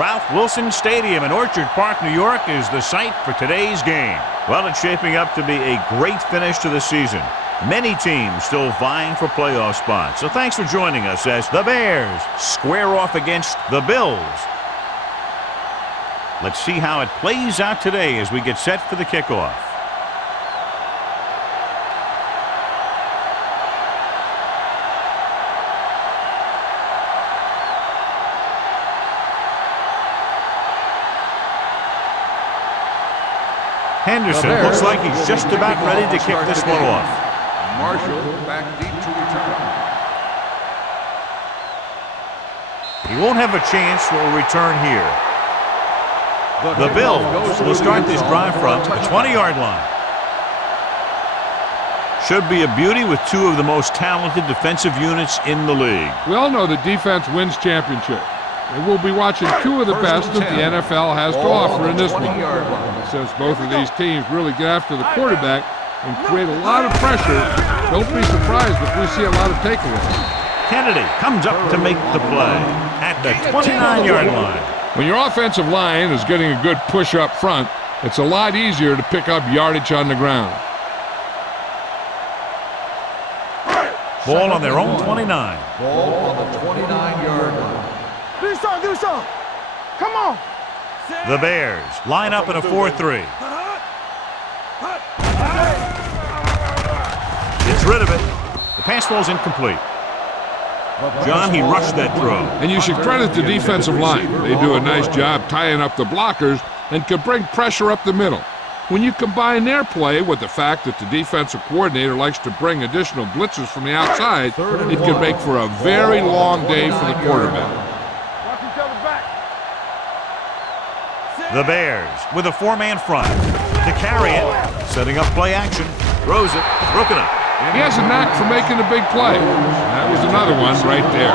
Ralph Wilson Stadium in Orchard Park, New York is the site for today's game. Well, it's shaping up to be a great finish to the season. Many teams still vying for playoff spots. So thanks for joining us as the Bears square off against the Bills. Let's see how it plays out today as we get set for the kickoff. Henderson looks like he's just about ready to kick this one off. Marshall back deep to return. He won't have a chance for a return here. The Bills will start this drive from the 20-yard line. Should be a beauty with two of the most talented defensive units in the league. We all know that defense wins championships. And we'll be watching two of the best that the NFL has to offer in this one. Since both of these teams really get after the quarterback and create a lot of pressure, don't be surprised if we see a lot of takeaways. Kennedy comes up to make the play at the 29-yard line. When your offensive line is getting a good push up front, it's a lot easier to pick up yardage on the ground. Ball on their own 29. Ball on the 29-yard line. Do so. Come on. The Bears line up in a 4-3. Gets rid of it. The pass ball's incomplete. John, he rushed that throw. And you should credit the defensive line. They do a nice job tying up the blockers and can bring pressure up the middle. When you combine their play with the fact that the defensive coordinator likes to bring additional blitzes from the outside, it can make for a very long day for the quarterback. The Bears with a four-man front to carry it, setting up play action, throws it, broken up. He has a knack for making a big play. That was another one right there.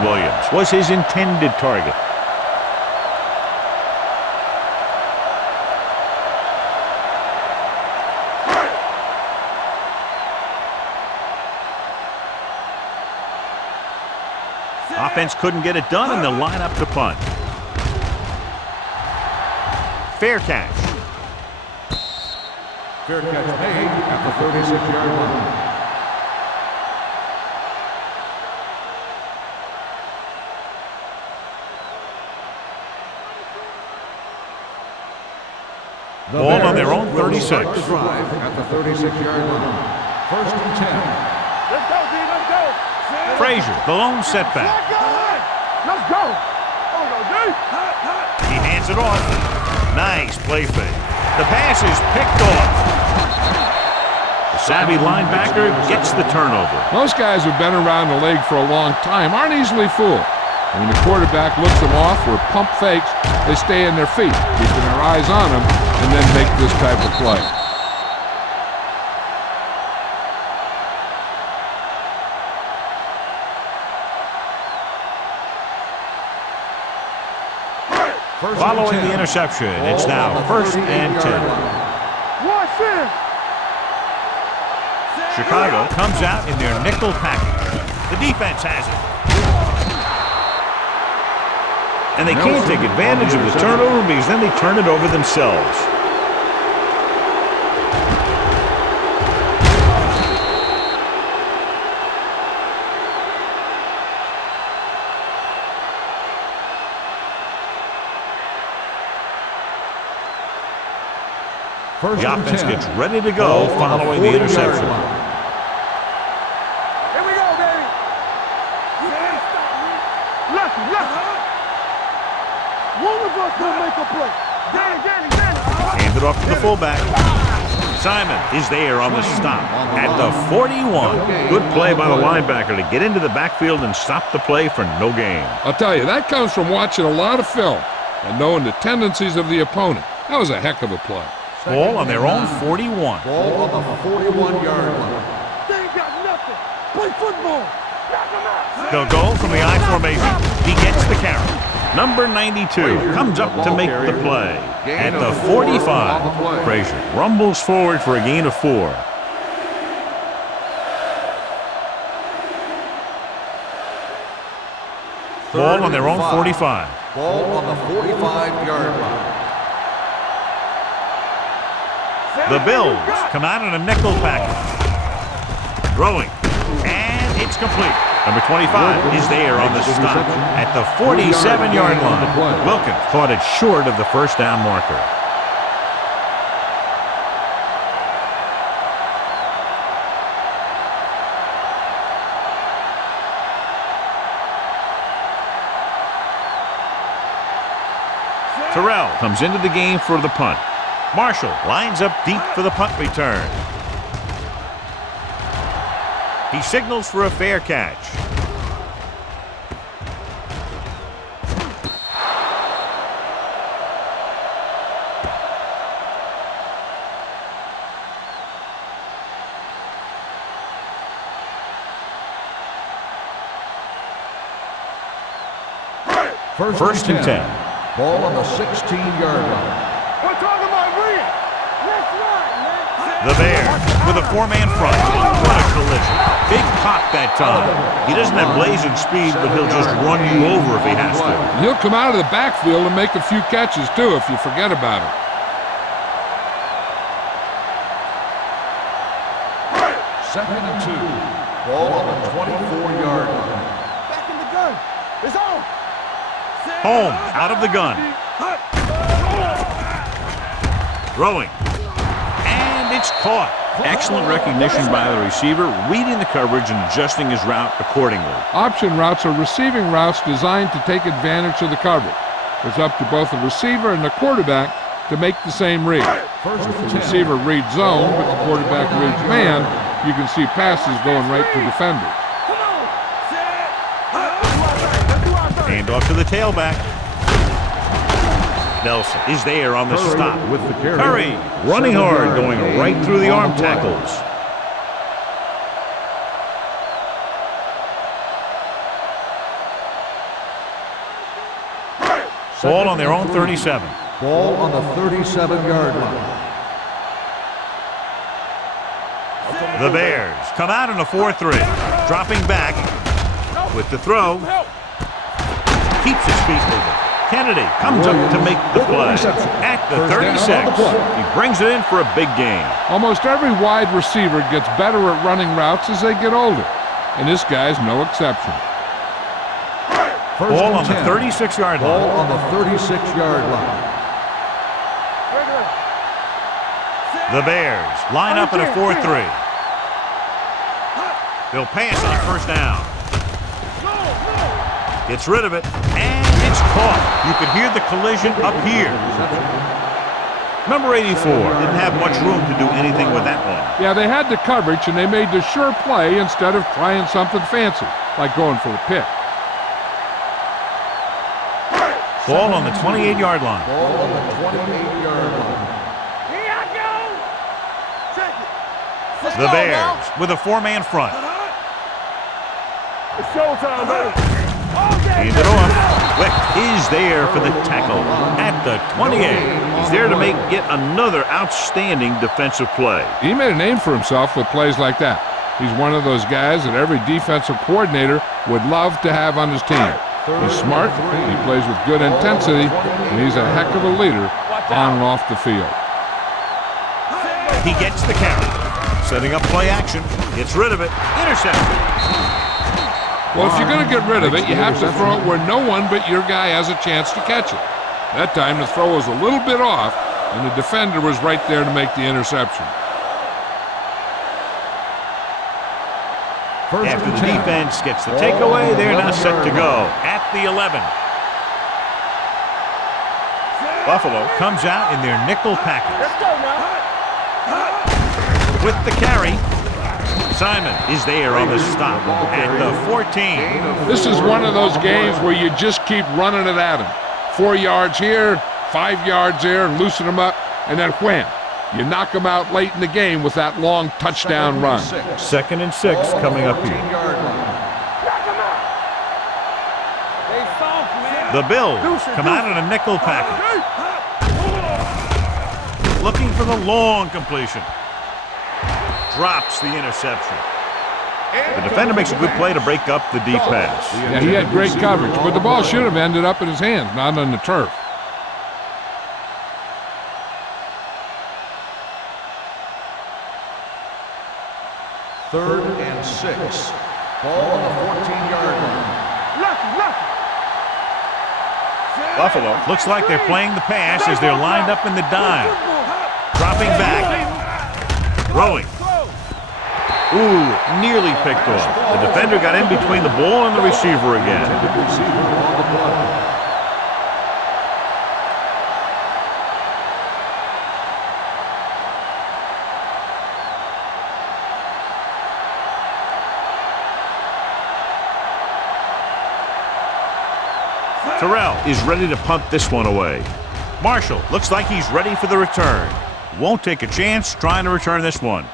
Williams was his intended target. Offense couldn't get it done, and they'll line up to punt. Fair catch. Fair catch made at the 36-yard line. Ball on their own 36. At the 36-yard line. First and 10. Let's go, D. Let's go. Frazier, the lone setback. Let's go. Oh, no, D. He hands it off. Nice play fake. The pass is picked off. The savvy linebacker gets the turnover. Most guys who've been around the league for a long time aren't easily fooled. When the quarterback looks them off or pump fakes, they stay in their feet, keeping their eyes on them, and then make this type of play. Following the interception, it's now first and 10. Chicago comes out in their nickel package. The defense has it. And they can't take advantage of the turnover because then they turn it over themselves. The offense gets ready to go following the interception. Here we go, baby. Lucky. One of us will make a play. Danny. Hand it off to the fullback. Simon is there on the stop at the 41. Good play by the linebacker to get into the backfield and stop the play for no gain. I'll tell you, that comes from watching a lot of film and knowing the tendencies of the opponent. That was a heck of a play. Ball on their own 41. Ball on the 41-yard line. They ain't got nothing. Play football. They'll go from the I formation. He gets the carry. Number 92 comes up to make the play at the 45. Frazier rumbles forward for a gain of 4. Ball on their own 45. Ball on the 45-yard line. The Bills come out in a nickel package. Throwing. And it's complete. Number 25 is there on the stop at the 47-yard line. Wilkins caught it short of the first down marker. Terrell comes into the game for the punt. Marshall lines up deep for the punt return. He signals for a fair catch. First and 10. Ball on the 16-yard line. We're talking about real. That's right, man. The Bears with a four-man front. What a collision. Big pop that time. He doesn't have blazing speed, but he'll just run you over if he has to. He'll come out of the backfield and make a few catches, too, if you forget about him. Second and 2. Ball on the 24-yard line. Back in the gun. It's on. Holmes out of the gun. Throwing. And it's caught. Excellent recognition by the receiver, reading the coverage and adjusting his route accordingly. Option routes are receiving routes designed to take advantage of the coverage. It's up to both the receiver and the quarterback to make the same read. If the receiver reads zone, but the quarterback reads man, you can see passes going right to defenders. Hand off to the tailback. Nelson is there on the stop. With the carry. Curry running hard, going right through the arm tackles. Ball on their own 37. Ball on the 37-yard line. The Bears come out in a 4-3. Dropping back with the throw. Keeps his feet moving. Kennedy comes up to make the play. At the 36, he brings it in for a big gain. Almost every wide receiver gets better at running routes as they get older, and this guy's no exception. Ball on the 36-yard line. Ball on the 36-yard line. The Bears line up in a 4-3. They'll pass on first down. Gets rid of it, and it's caught. You could hear the collision up here. Number 84 didn't have much room to do anything with that one. Yeah, they had the coverage, and they made the sure play instead of trying something fancy, like going for a pick. Ball on the 28-yard line. Ball on the 28-yard line. Here I go. Check it. The Bears with a four-man front. It's showtime, baby. Hands it off. Wick is there for the tackle at the 28. He's there to get another outstanding defensive play. He made a name for himself with plays like that. He's one of those guys that every defensive coordinator would love to have on his team. He's smart, he plays with good intensity, and he's a heck of a leader on and off the field. He gets the carry. Setting up play action. Gets rid of it. Intercepted. Well, if you're going to get rid of it, you have to throw it where no one but your guy has a chance to catch it. That time, the throw was a little bit off, and the defender was right there to make the interception. After the defense gets the takeaway, they're now set to go at the 11. Buffalo comes out in their nickel package. Let's go now. With the carry, Simon is there on the stop at the 14. This is one of those games where you just keep running it at him. 4 yards here, 5 yards there, and loosen them up, and then wham. You knock them out late in the game with that long touchdown run. 2nd and 6 coming up here. The Bills come out in a nickel package. Looking for the long completion. Drops the interception. The defender makes a good play to break up the deep pass. Yeah, he had great coverage, but the ball should have ended up in his hands, not on the turf. Third and 6. Ball on the 14-yard line. Buffalo looks like they're playing the pass as they're lined up in the dime. Dropping back. Throwing. Ooh, nearly picked off. The defender got in between the ball and the receiver again. Terrell is ready to punt this one away. Marshall looks like he's ready for the return. Won't take a chance trying to return this one.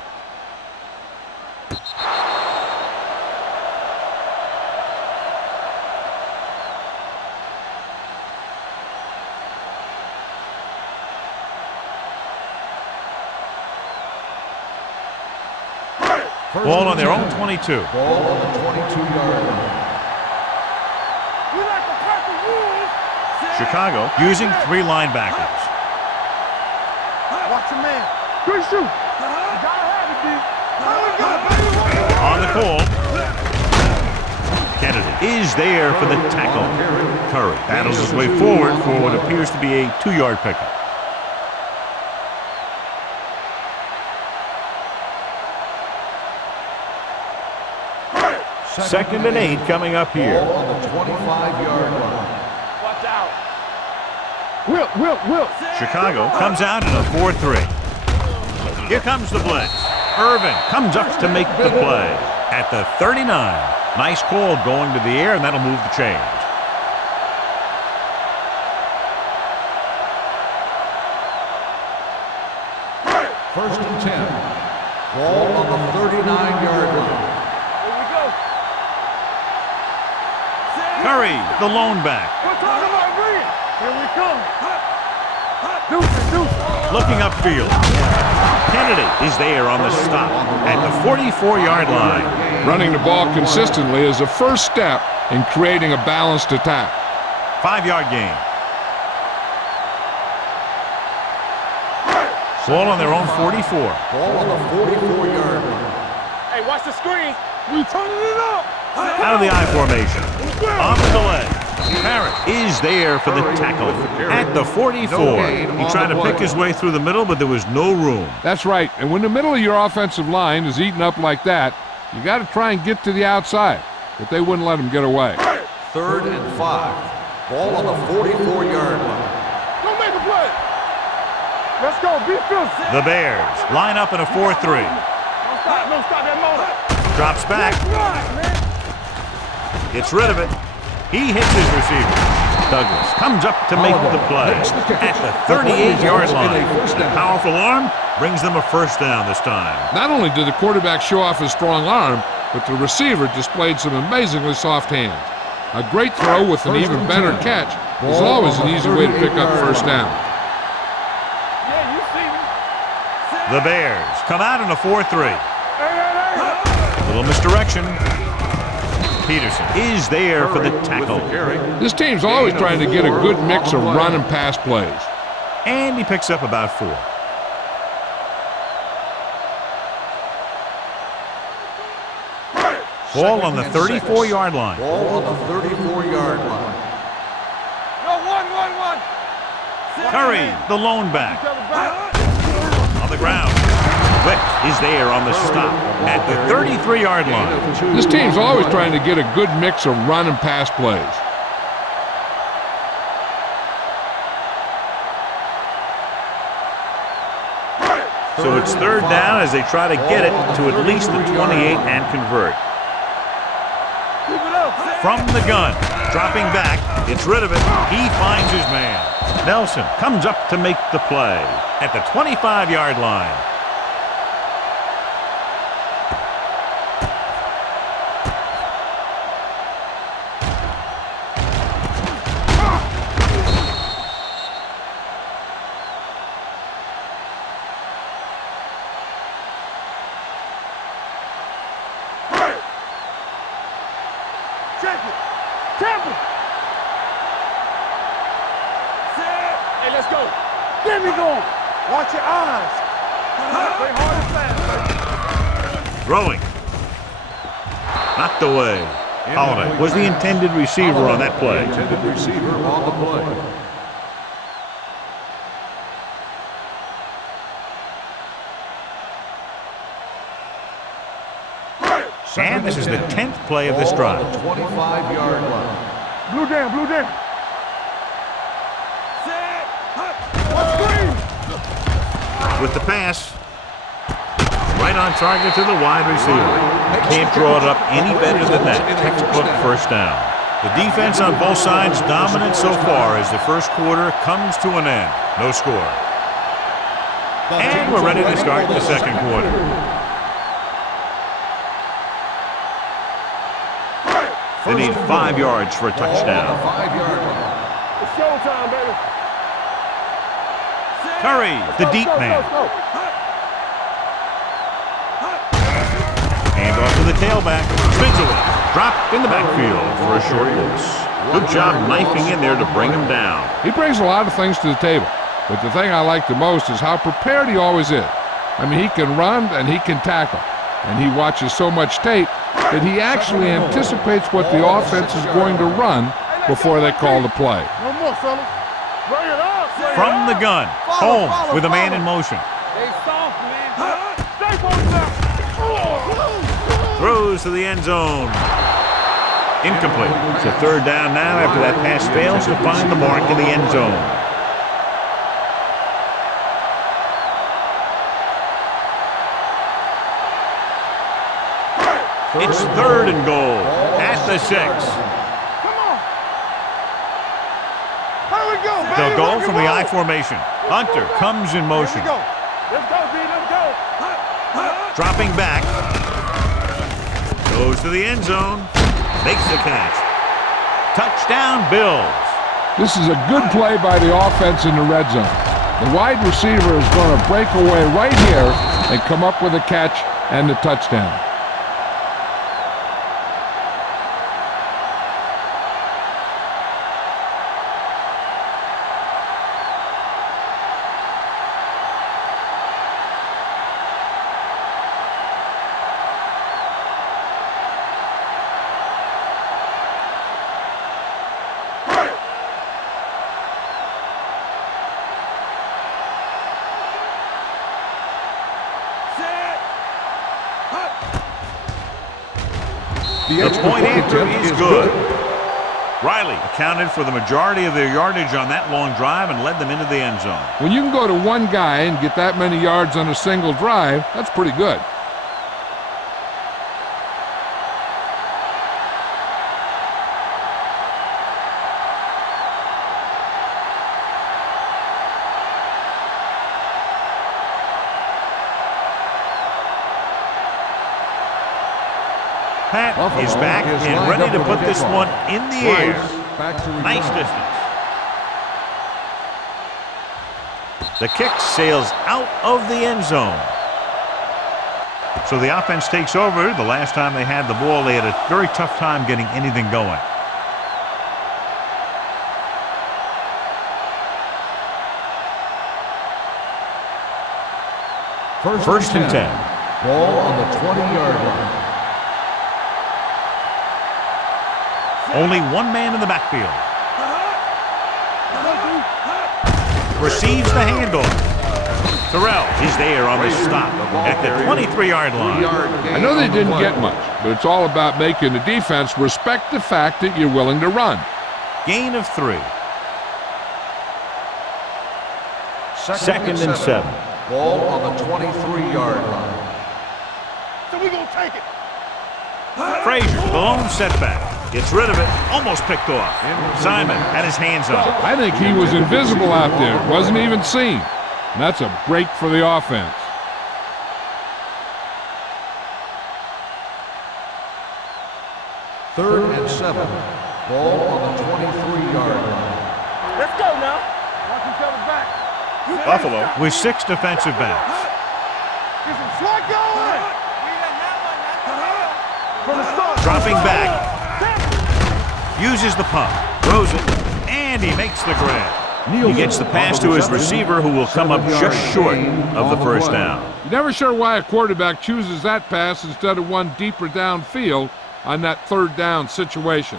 Ball on their own 22. Ball on the 22-yard line. Chicago using 3 linebackers. Watch your man. Good shoot. You gotta have it, D. On the call. Kennedy is there for the tackle. Curry battles his way forward for what appears to be a 2-yard pickup. Second and 8 coming up here. Ball on the 25-yard line. Watch out. Will. Chicago comes out in a 4-3. Here comes the blitz. Irvin comes up to make the play at the 39. Nice call going to the air, and that'll move the chains. First and 10. Ball on the 39-yard line. Here we go. Curry, the lone back. We're talking about bringing. Here we come. Deuce. Looking upfield. Kennedy is there on the stop at the 44-yard line. Running the ball consistently is the first step in creating a balanced attack. 5-yard gain. Ball on their own 44. Ball on the 44-yard line. Hey, watch the screen. We turning it up. Out of the I formation. On the delay. Parrott is there for the tackle at the 44. He tried to pick his way through the middle, but there was no room. That's right, and when the middle of your offensive line is eaten up like that, you got to try and get to the outside, but they wouldn't let him get away. Third and 5. Ball on the 44-yard line. Don't make a play. Let's go. Be fierce. The Bears line up in a 4-3. Don't stop that motor. Drops back. Right, man. Gets rid of it. He hits his receiver. Douglas comes up to make the play at the 38-yard line. A powerful arm brings them a first down this time. Not only did the quarterback show off his strong arm, but the receiver displayed some amazingly soft hands. A great throw with an even better catch is always an easy way to pick up first down. Yeah, you see me. The Bears come out in a 4-3. Little misdirection. Peterson is there for the tackle. This team's always trying to get a good mix of run and pass plays. And he picks up about 4. Ball on the 34-yard line. Ball on the 34-yard line. No, one. Curry, the lone back. On the ground. Wick is there on the stop at the 33-yard line. This team's always trying to get a good mix of run and pass plays. So it's third down as they try to get it to at least the 28 and convert. From the gun, dropping back, gets rid of it. He finds his man. Nelson comes up to make the play at the 25-yard line. Check it. Temple. Hey, let's go. Get me going. Watch your eyes. Play hard and fast, baby. Throwing. Knocked away. Holiday was the intended receiver on that play. Intended receiver on the play. And this is the 10th play of this drive. 25-yard line. Blue down, blue down. With the pass. Right on target to the wide receiver. Can't draw it up any better than that. Textbook first down. The defense on both sides dominant so far as the first quarter comes to an end. No score. And we're ready to start the second quarter. They need 5 yards for a touchdown. 5-yard line. It's showtime, baby. Curry, the deep man. Hand off to the tailback. Spins away. Dropped in the backfield for a short loss. Good job knifing in there to bring him down. He brings a lot of things to the table, but the thing I like the most is how prepared he always is. I mean, he can run and he can tackle, and he watches so much tape that he actually anticipates what the offense is going to run before they call the play. No more, fellas. Bring it up. From the gun, Holmes with a man in motion. Stay soft, man. Stay focused now. Throws to the end zone. Incomplete. It's a third down now after that pass fails to find the mark in the end zone. It's third and goal at the 6. Come on. Here we go, baby. They'll go from the I formation. Hunter comes in motion. Here we go. Let's go, D. Let's go. Dropping back. Goes to the end zone. Makes the catch. Touchdown, Bills. This is a good play by the offense in the red zone. The wide receiver is going to break away right here and come up with a catch and the touchdown. The point after is good. Riley accounted for the majority of their yardage on that long drive and led them into the end zone. When you can go to one guy and get that many yards on a single drive, that's pretty good. Pat is back and ready to put this one in the air. Nice distance. The kick sails out of the end zone. So the offense takes over. The last time they had the ball, they had a very tough time getting anything going. First and 10. Ball on the 20-yard line. Only one man in the backfield. Receives the handoff. Terrell is there on the stop at the 23-yard line. I know they didn't get much, but it's all about making the defense respect the fact that you're willing to run. Gain of 3. Second and 7. Ball on the 23-yard line. So we gonna take it. Frazier, the lone setback. Gets rid of it, almost picked off. Simon had his hands on it. I think he was invisible out there, wasn't even seen. And that's a break for the offense. Third and 7. Ball on the 23-yard line. Let's go now. Watch each other back. Buffalo with 6 defensive backs. Get some slack going. From the start. Dropping back. Uses the pump, throws it, and he makes the grab. He gets the pass to his receiver, who will come up just short of the first down. You're never sure why a quarterback chooses that pass instead of one deeper downfield on that third down situation.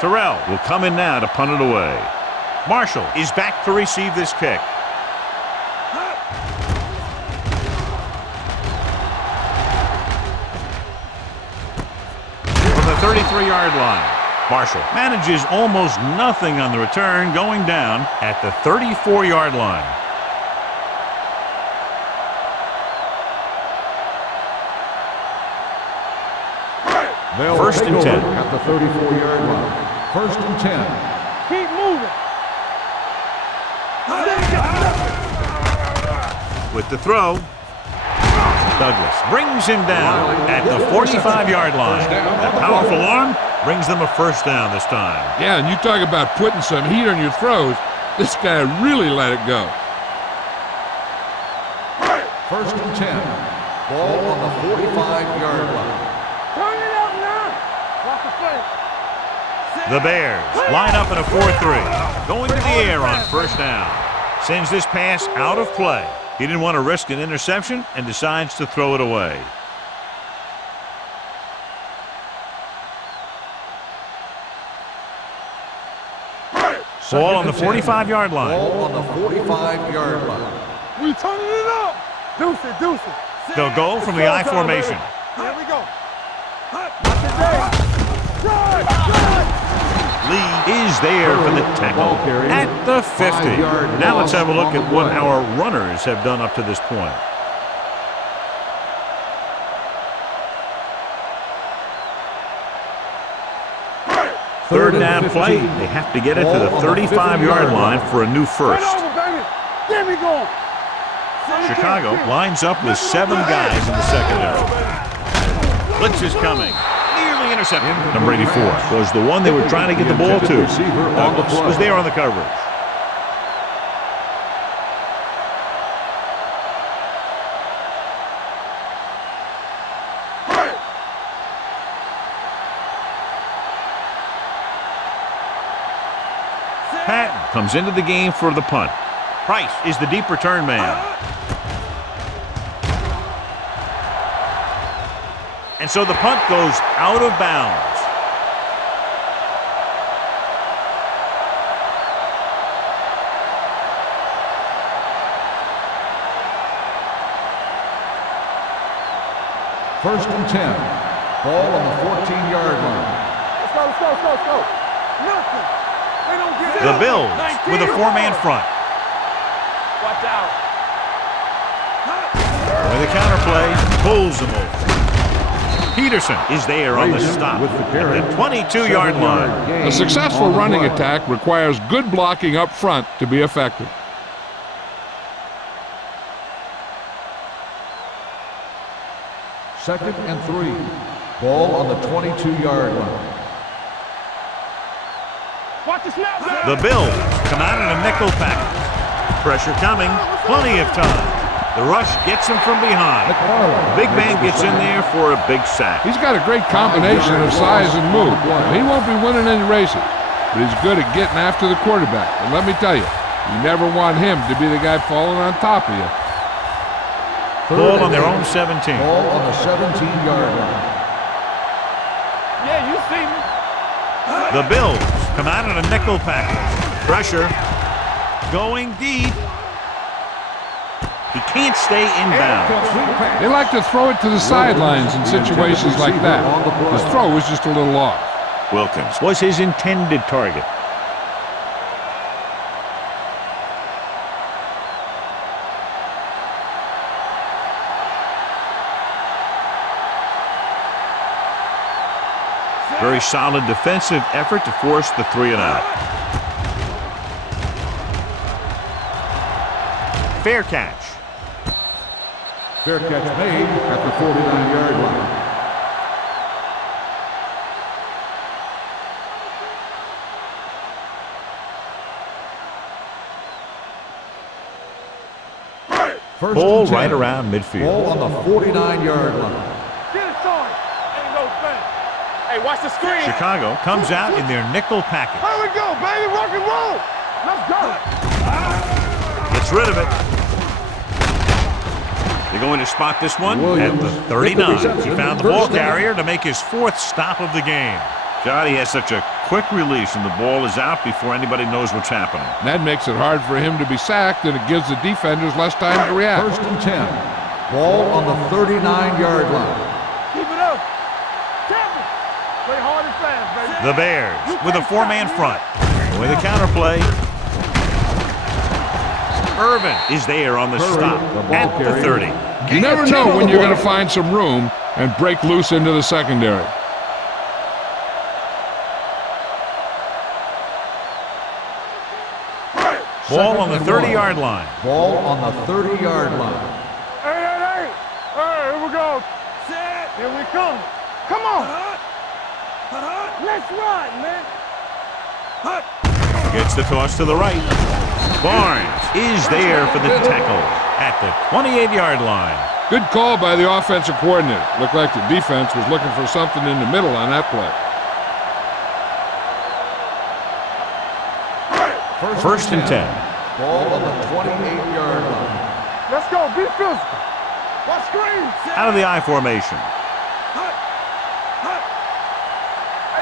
Terrell will come in now to punt it away. Marshall is back to receive this kick. From the 33-yard line, Marshall manages almost nothing on the return, going down at the 34-yard line. First and 10 at the 34-yard line. First and 10. Keep moving. With the throw, Douglas brings him down at the 45-yard line. That powerful arm brings them a first down this time. Yeah, and you talk about putting some heat on your throws. This guy really let it go. First and 10. Ball on the 45-yard line. Turn it up now. Watch the play. The Bears line up in a 4-3. Going to the air on first down. Sends this pass out of play. He didn't want to risk an interception and decides to throw it away. Ball on the 45-yard line. Ball on the 45-yard line. We turning it up. Deuce it, deuce it. They'll go from the I formation. Here we go. Not today. Lee is there for the tackle at the 50. Now let's have a look at what our runners have done up to this point. Third down play. They have to get it to the 35-yard line for a new first. Get me going. Chicago lines up with 7 guys in the secondary. Blitz is coming. Nearly intercepted. Number 84 was the one they were trying to get the ball to. Douglas was there on the coverage. Patton comes into the game for the punt. Price is the deep return man. And so the punt goes out of bounds. First and 10. Ball on the 14-yard line. Let's go, let's go, let's go, let's go. Nothing. They don't get it. The Bills with a 4-man front. Watch out. With a counterplay, pulls them over. Peterson is there on the stop at the 22-yard line. A successful running attack requires good blocking up front to be effective. Second and 3. Ball on the 22-yard line. Watch the snap. The Bills come out in a nickel package. Pressure coming, plenty of time. The rush gets him from behind. The big man gets in there for a big sack. He's got a great combination of size and move. He won't be winning any races, but he's good at getting after the quarterback. And let me tell you, you never want him to be the guy falling on top of you. Ball on their own 17. Ball on the 17-yard line. Yeah, you see me. The Bills come out in a nickel package. Pressure going deep. He can't stay in bounds. They like to throw it to the sidelines in situations like that. His throw was just a little off. Wilkins was his intended target. Very solid defensive effort to force the 3-and-out. Fair catch. Fair catch made at the 49-yard line. Ball right around midfield. Ball on the 49-yard line. Get it, Tony. Ain't no thing. Hey, watch the screen. Chicago comes out in their nickel package. Here we go, baby. Rock and roll. Let's go. Gets rid of it. They're going to spot this one at the 39. He found the ball carrier to make his 4th stop of the game. John, he has such a quick release, and the ball is out before anybody knows what's happening. That makes it hard for him to be sacked, and it gives the defenders less time to react. 1st and 10. Ball on the 39-yard line. Keep it up. Captain. Play hard and fast, baby. The Bears with a 4-man front. With a counterplay. Irvin is there on the stop at the 30. You never know when you're going to find some room and break loose into the secondary. Ball on the 30-yard line. Ball on the 30-yard line. Hey. Here we go. Here we come. Come on. Let's ride, man. Gets the toss to the right. Barnes is there for the tackle at the 28-yard line. Good call by the offensive coordinator. Looked like the defense was looking for something in the middle on that play. 1st and 10. Ball on the 28-yard line. Let's go. Be physical. Watch screen. Out of the I formation. Hey,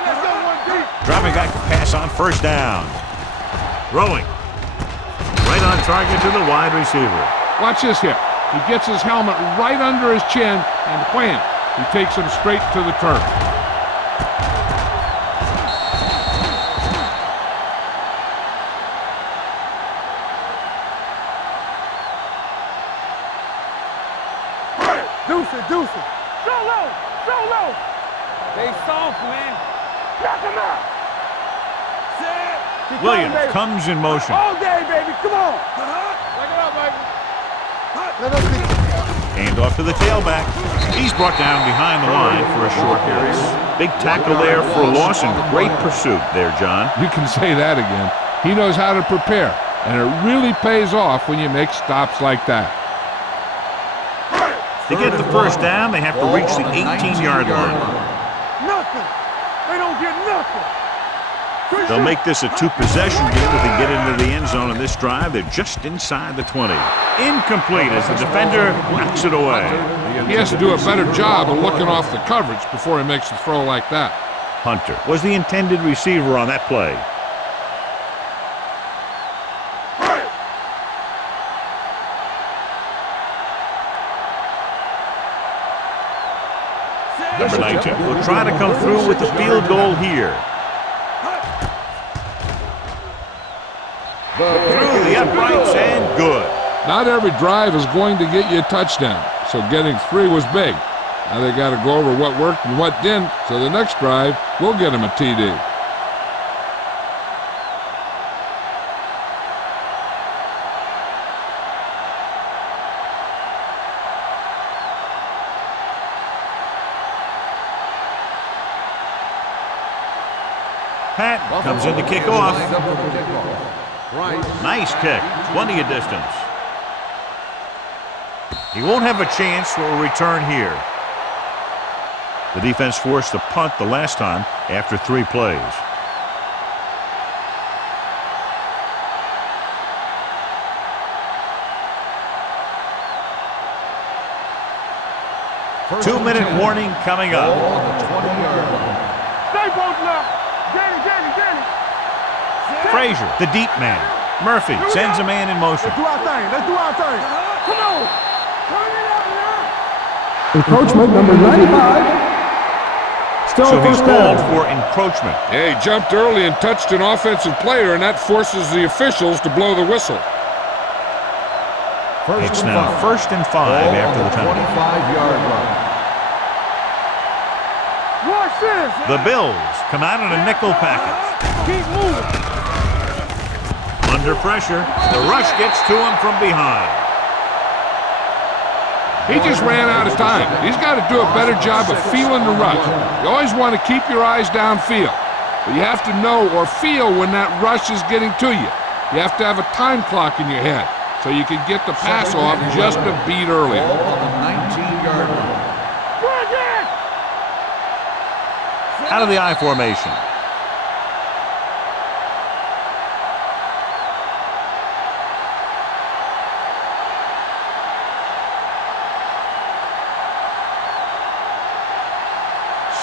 let's go one deep. Dropping back to pass on 1st down. Throwing. Right on target to the wide receiver. Watch this here. He gets his helmet right under his chin, and wham, he takes him straight to the turf. Deuce it. Show low. They soft, man. Knock him out. Keep Williams going, comes in motion. All day, baby. Come on. Lock it up, baby. Let us be. Hand off to the tailback. He's brought down behind the line for a short loss. Big tackle there for Lawson. Great pursuit there, John. You can say that again. He knows how to prepare, and it really pays off when you make stops like that. To get the 1st down, they have to reach the 18-yard line. Nothing. They don't get nothing. They'll make this a 2-possession game if they get into the end zone on this drive. They're just inside the 20. Incomplete as the defender knocks it away. He has to do a better job of looking off the coverage before he makes a throw like that. Hunter was the intended receiver on that play. Number 19 will try to come through with the field goal here. Through the uprights and good. Not every drive is going to get you a touchdown, so getting 3 was big. Now they got to go over what worked and what didn't, so the next drive will get them a TD. Pat comes in to kick off. Right. Nice kick. Plenty of distance. He won't have a chance for a return here. The defense forced a punt the last time after 3 plays. Two-minute warning coming up. Ball on the 20-yard line. Stay both left. Danny. Frazier, the deep man. Murphy sends a man in motion. Let's do our thing. Come on. Turn it up now. Encroachment number 95. Still So he's first called down. for encroachment. Yeah, he jumped early and touched an offensive player, and that forces the officials to blow the whistle. It's now 1st and 5 after the time. 25-yard line. Watch this. The Bills come out in a nickel package. Keep moving. Under pressure, the rush gets to him from behind. He just ran out of time. He's got to do a better job of feeling the rush. You always want to keep your eyes downfield, but you have to know or feel when that rush is getting to you. You have to have a time clock in your head, so you could get the pass off just a beat earlier. Ball on the 19-yard line. Out of the I formation.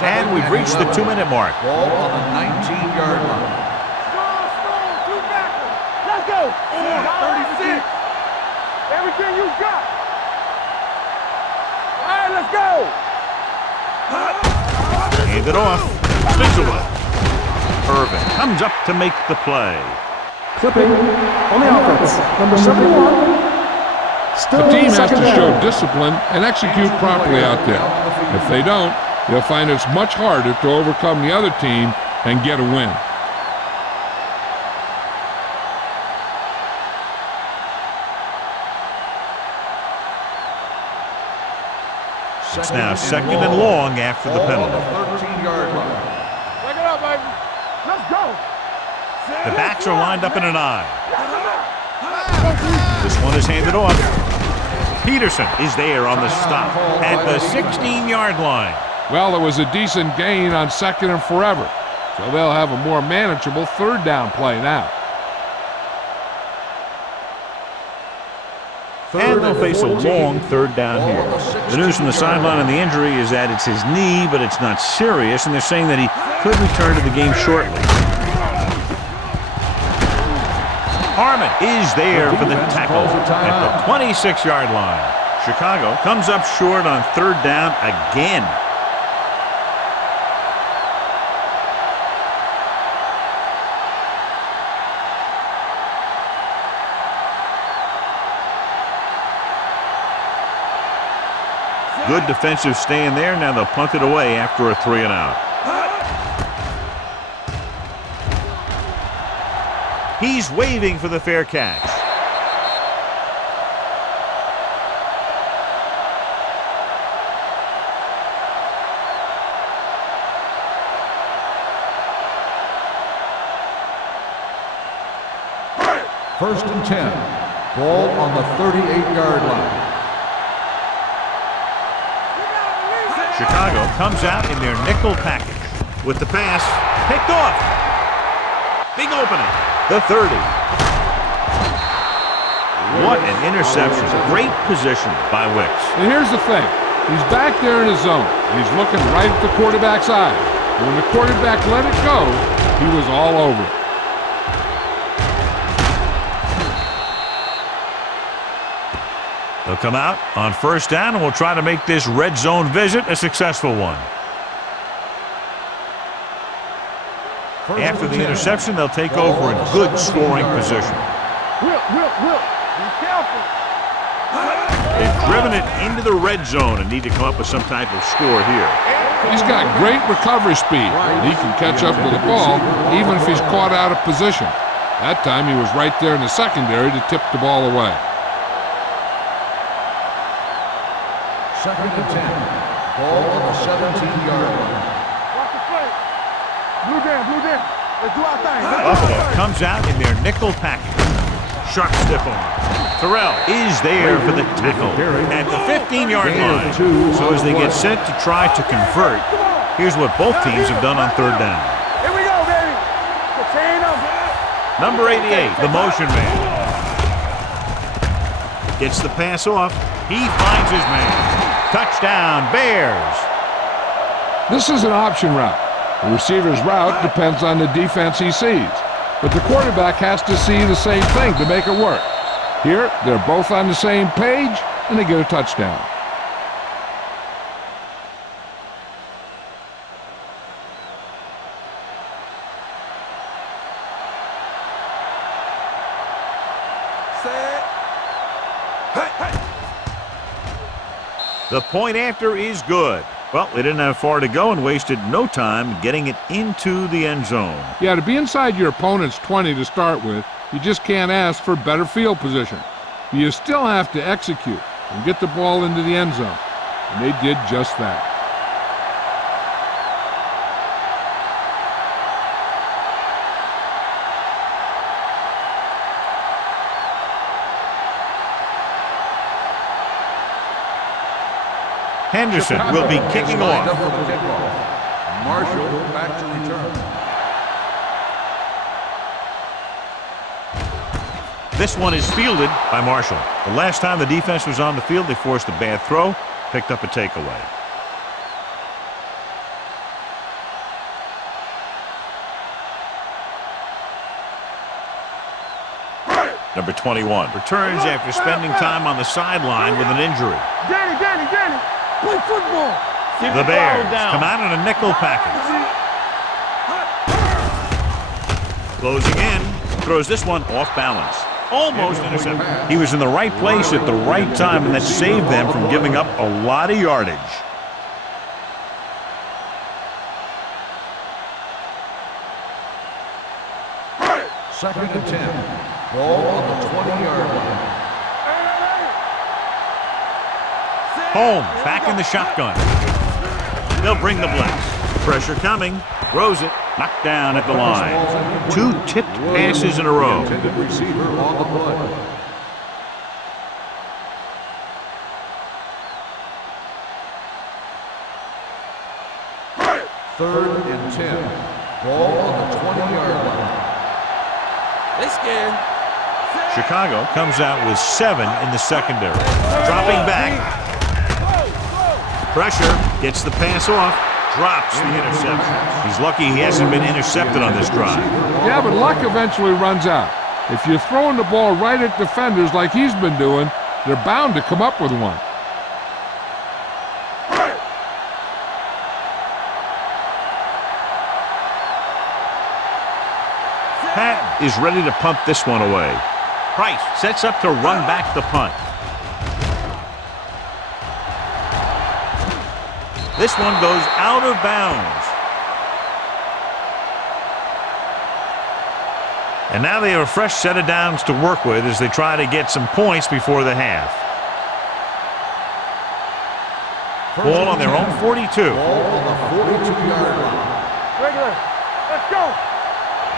And we've reached the 2-minute mark. Ball on the 19-yard line. Let's go. 36. Everything you got. All right, let's go. Hand it off. Visual. Irvin comes up to make the play. Clipping on the offense. Number 71. Still The team has second to down. show discipline and execute properly out there. If they don't, they'll find it's much harder to overcome the other team and get a win. It's now second and long after the penalty. Ball on the 13-yard line. Check it out, baby. Let's go. The backs are lined up in an I. This one is handed off. Peterson is there on the stop at the 16-yard line. Well, it was a decent gain on second and forever, so they'll have a more manageable third down play now. And they'll face a long third down here. The news from the sideline on the injury is that it's his knee, but it's not serious, and they're saying that he could return to the game shortly. Harmon is there for the tackle at the 26-yard line. Chicago comes up short on third down again. Good defensive stand there. Now they'll punt it away after a 3-and-out. He's waving for the fair catch. First and 10. Ball on the 38-yard line. Chicago comes out in their nickel package with the pass picked off. Big opening. The 30. What an interception. Great position by Wicks. And here's the thing. He's back there in his zone. He's looking right at the quarterback's eye. And when the quarterback let it go, he was all over it. They'll come out on first down, and we'll try to make this red zone visit a successful one. After the interception, they'll take over in good scoring position. Will, be careful. They've driven it into the red zone and need to come up with some type of score here. He's got great recovery speed. And he can catch up to the ball even if he's caught out of position. That time he was right there in the secondary to tip the ball away. Second and 10. Ball on the 17-yard line. Watch the play. Blue down. Let's do our thing. Buffalo comes out in their nickel package. Sharp stiff arm. Terrell is there for the tackle at the 15-yard line. So as they get set to try to convert, here's what both teams have done on third down. Here we go, baby. Chain them. Number 88, the motion man. Gets the pass off. He finds his man. Touchdown, Bears. This is an option route. The receiver's route depends on the defense he sees. But the quarterback has to see the same thing to make it work. Here, they're both on the same page, and they get a touchdown. The point after is good. Well, they didn't have far to go and wasted no time getting it into the end zone. Yeah, to be inside your opponent's 20 to start with, you just can't ask for better field position. You still have to execute and get the ball into the end zone. And they did just that. Henderson will be kicking Lined up off. for the kickoff. Marshall back to return. This one is fielded by Marshall. The last time the defense was on the field, they forced a bad throw, picked up a takeaway. Number 21 returns after spending time on the sideline with an injury. Danny, play football. The Bears come out in a nickel package. Closing in, throws this one off balance. Almost intercepted. He was in the right place at the right time, and that saved them from giving up a lot of yardage. Second and 10. Ball on the 20-yard line. Holmes back in the shotgun. They'll bring the blitz. Pressure coming. Throws it. Knocked down at the line. 2 tipped passes in a row. Intended receiver on the play. Third and 10. Ball on the 20-yard line. They scared. Chicago comes out with 7 in the secondary. Dropping back. Pressure. Gets the pass off. Drops the interception. He's lucky he hasn't been intercepted on this drive. Yeah, but luck eventually runs out. If you're throwing the ball right at defenders like he's been doing, they're bound to come up with one. Patton is ready to punt this one away. Price sets up to run back the punt. This one goes out of bounds. And now they have a fresh set of downs to work with as they try to get some points before the half. Ball on their own 42. Ball on the 42-yard line. Regular, let's go.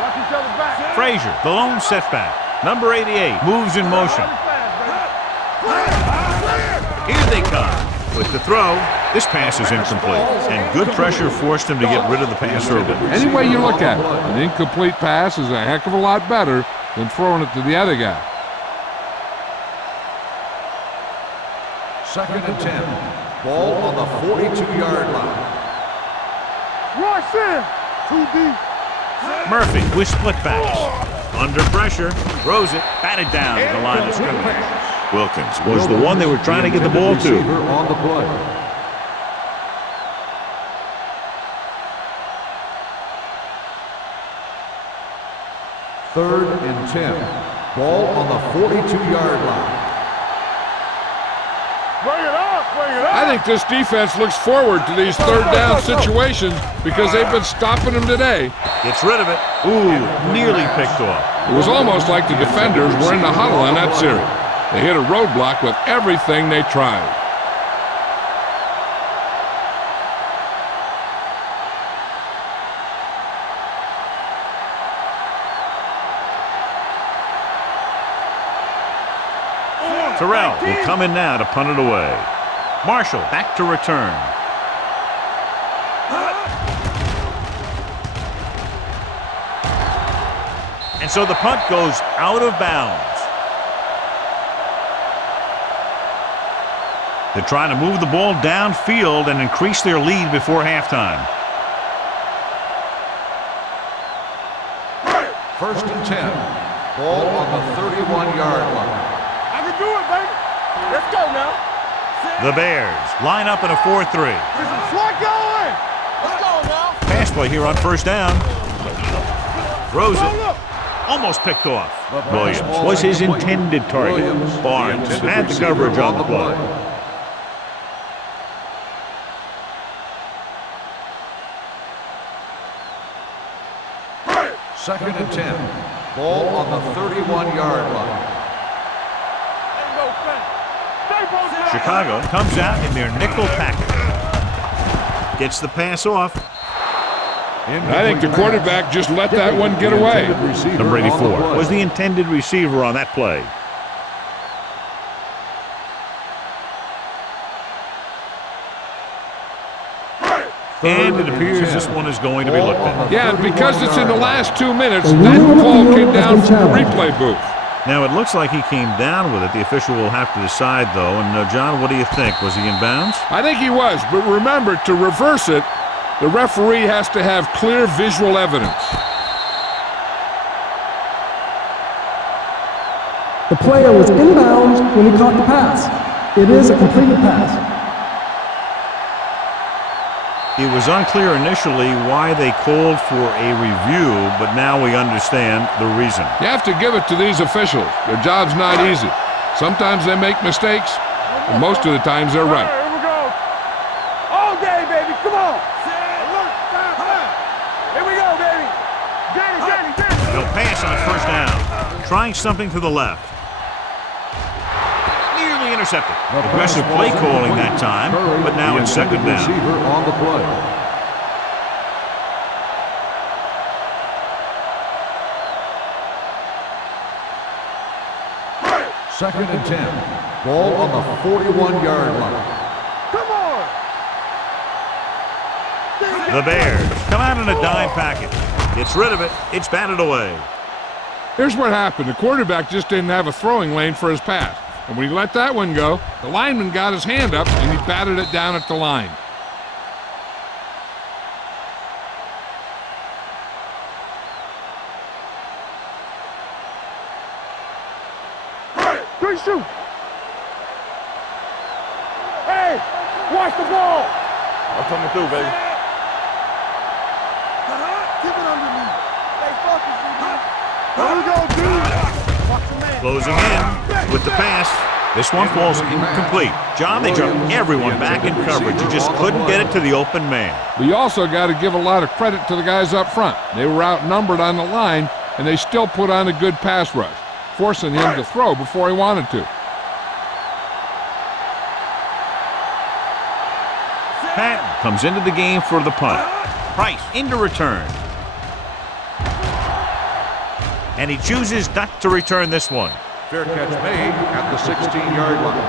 Watch each other back. Frazier, the lone setback. Number 88 moves in motion. Here they come. With the throw, this pass is incomplete. And good pressure forced him to get rid of the pass early. Any way you look at it, an incomplete pass is a heck of a lot better than throwing it to the other guy. Second and 10. Ball on the 42-yard line. Rush in. 2 deep. Murphy with split backs. Under pressure, throws it, batted down at the line of scrimmage. Wilkins was the one they were trying to get the ball to. Receiver on the play. Third and 10. Ball on the 42-yard line. Bring it up. I think this defense looks forward to these third down situations because they've been stopping them today. Gets rid of it. Ooh, nearly picked off. It was almost like the defenders were in the huddle on that series. They hit a roadblock with everything they tried. Terrell will come in now to punt it away. Marshall back to return. And so the punt goes out of bounds. They're trying to move the ball downfield and increase their lead before halftime. First and 10. Ball on the 31-yard line. I can do it, baby. Let's go now. The Bears line up in a 4-3. Slot going. Let's go now. Pass play here on first down. Throws it. Almost picked off. Williams was his intended target. Barnes had the coverage on the play. Second and 10. Ball on the 31-yard line. Chicago comes out in their nickel package. Gets the pass off. I think the quarterback just let that one get away. Number 84 was the intended receiver on that play. And it appears this one is going to be looked at. Yeah, because it's in the last 2 minutes, that call came down from the replay booth. Now, it looks like he came down with it. The official will have to decide, though. And, John, what do you think? Was he in bounds? I think he was, but remember, to reverse it, the referee has to have clear visual evidence. The player was inbounds when he caught the pass. It is a completed pass. It was unclear initially why they called for a review, but now we understand the reason. You have to give it to these officials. Their job's not easy. Sometimes they make mistakes, and most of the times they're right. Here we go. All day, baby. Come on. Here we go, baby. Get it. No pass on first down. Trying something to the left. Nearly intercepted. Aggressive play calling that time, but now it's second down. Receiver on the play. Second and 10. Ball on the 41-yard line. Come on. The Bears come out in a dime packet. Gets rid of it. It's batted away. Here's what happened. The quarterback just didn't have a throwing lane for his pass. And when he let that one go, the lineman got his hand up and he batted it down at the line. Good shoot. Hey, watch the ball. I'm coming through, baby. Keep it under me. Stay focused, here we go, dude. Watch the man. Closing in with the pass. This one falls incomplete. John, they dropped everyone back in coverage. You just couldn't get it to the open man. But you also got to give a lot of credit to the guys up front. They were outnumbered on the line, and they still put on a good pass rush, forcing him to throw before he wanted to. Patton comes into the game for the punt. Price into return. And he chooses not to return this one. Fair catch made at the 16-yard line.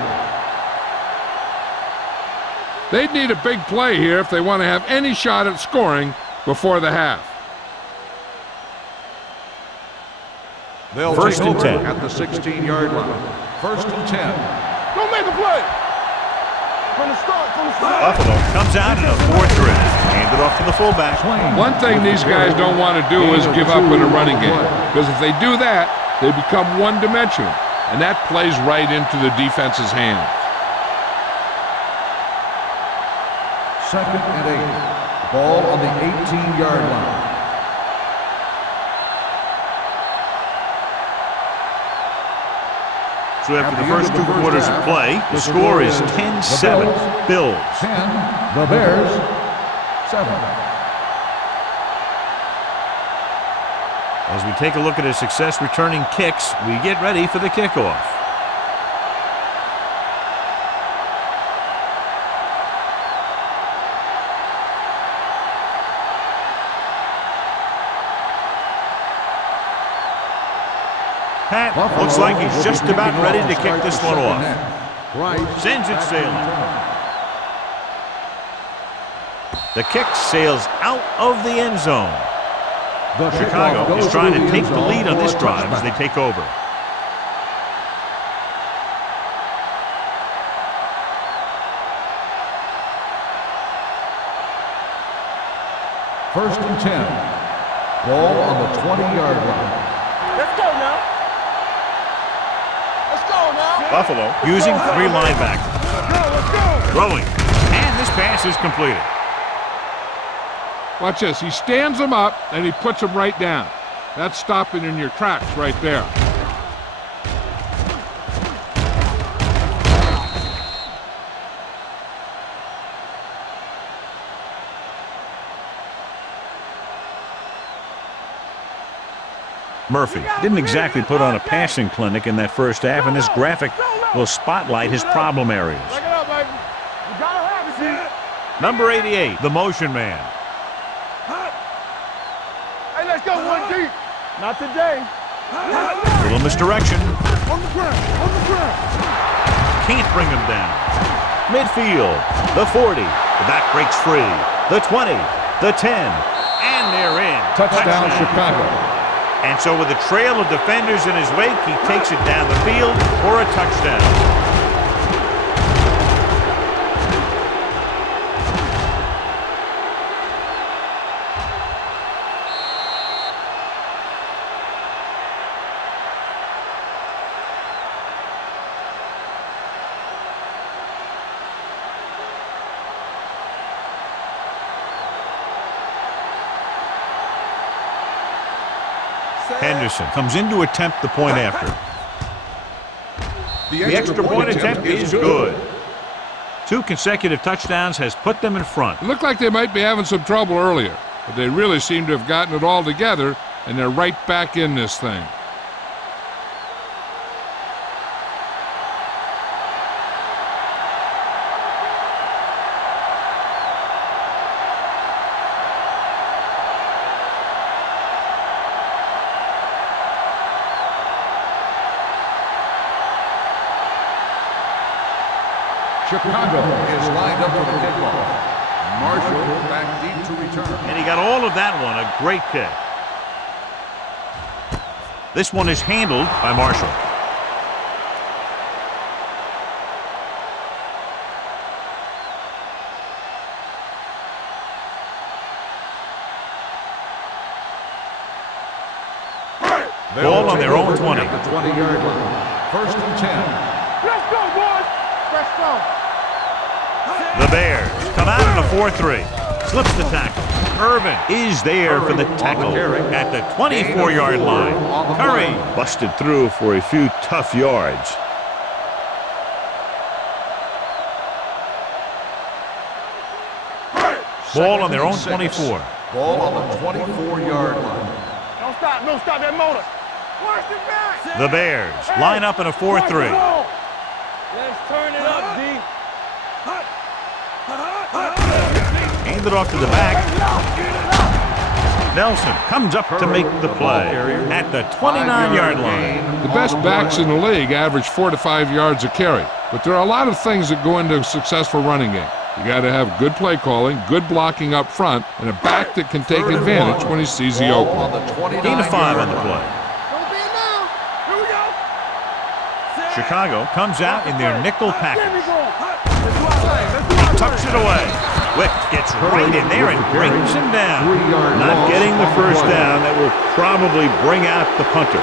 They'd need a big play here if they want to have any shot at scoring before the half. They'll First take and over 10. at the 16-yard line. First and 10. Don't make a play. From the start. Buffalo comes out in a fourth drift. Handed off to the fullback. One thing these guys don't want to do is give up in a running game, because if they do that, they become one-dimensional, and that plays right into the defense's hands. Second and 8. Ball on the 18-yard line. So after the first two quarters of play, the score is 10-7. Bills. 10. The Bears. 7. As we take a look at his success returning kicks, we get ready for the kickoff. Pat looks like he's just about ready to kick this one off. Sends it sailing. The kick sails out of the end zone. Chicago is trying to take the lead on this drive as they take over. First and 10. Ball on the 20-yard line. Let's go now. Let's go now. Buffalo using three linebackers. Let's go. Throwing. And this pass is completed. Watch this. He stands them up, and he puts them right down. That's stopping in your tracks right there. Murphy didn't exactly put on a passing clinic in that first half, and this graphic will spotlight his problem areas. Back it up, baby. You gotta have it, Number 88, the motion man. Hey, let's go one deep. Not today. Little misdirection. On the ground. On the ground. Can't bring him down. Midfield, the 40. The back breaks free. the 20, the 10, and they're in. Touchdown, Chicago. And so with a trail of defenders in his wake, he takes it down the field for a touchdown. Henderson comes in to attempt the point after. The extra point attempt is good. 2 consecutive touchdowns has put them in front. It looked like they might be having some trouble earlier, but they really seem to have gotten it all together, and they're right back in this thing. Chicago is lined up for the kickoff. Marshall back deep to return. And he got all of that one, a great kick. This one is handled by Marshall. Ball on their own 20. At the 20-yard line. First and 10. Let's go, boys. Let's go. The Bears come out in a 4-3. Slips the tackle. Irvin is there for the tackle at the 24-yard line. Curry busted through for a few tough yards. Ball on their own 24. Ball on the 24-yard line. Don't stop that motor. Watch the back. The Bears line up in a 4-3. Let's turn it up, D. Handed off to the back. Nelson comes up to make the play at the 29-yard line. The best backs in the league average 4 to 5 yards a carry, but there are a lot of things that go into a successful running game. You got to have good play calling, good blocking up front, and a back that can take advantage when he sees the opening. Gain of 5 on the play. Don't be now. Here we go. Chicago comes out in their nickel There we package. go. Let's do our thing. Let's do our thing. Tucks it away. Wick gets right in there and brings him down. Not getting the first down. That will probably bring out the punter.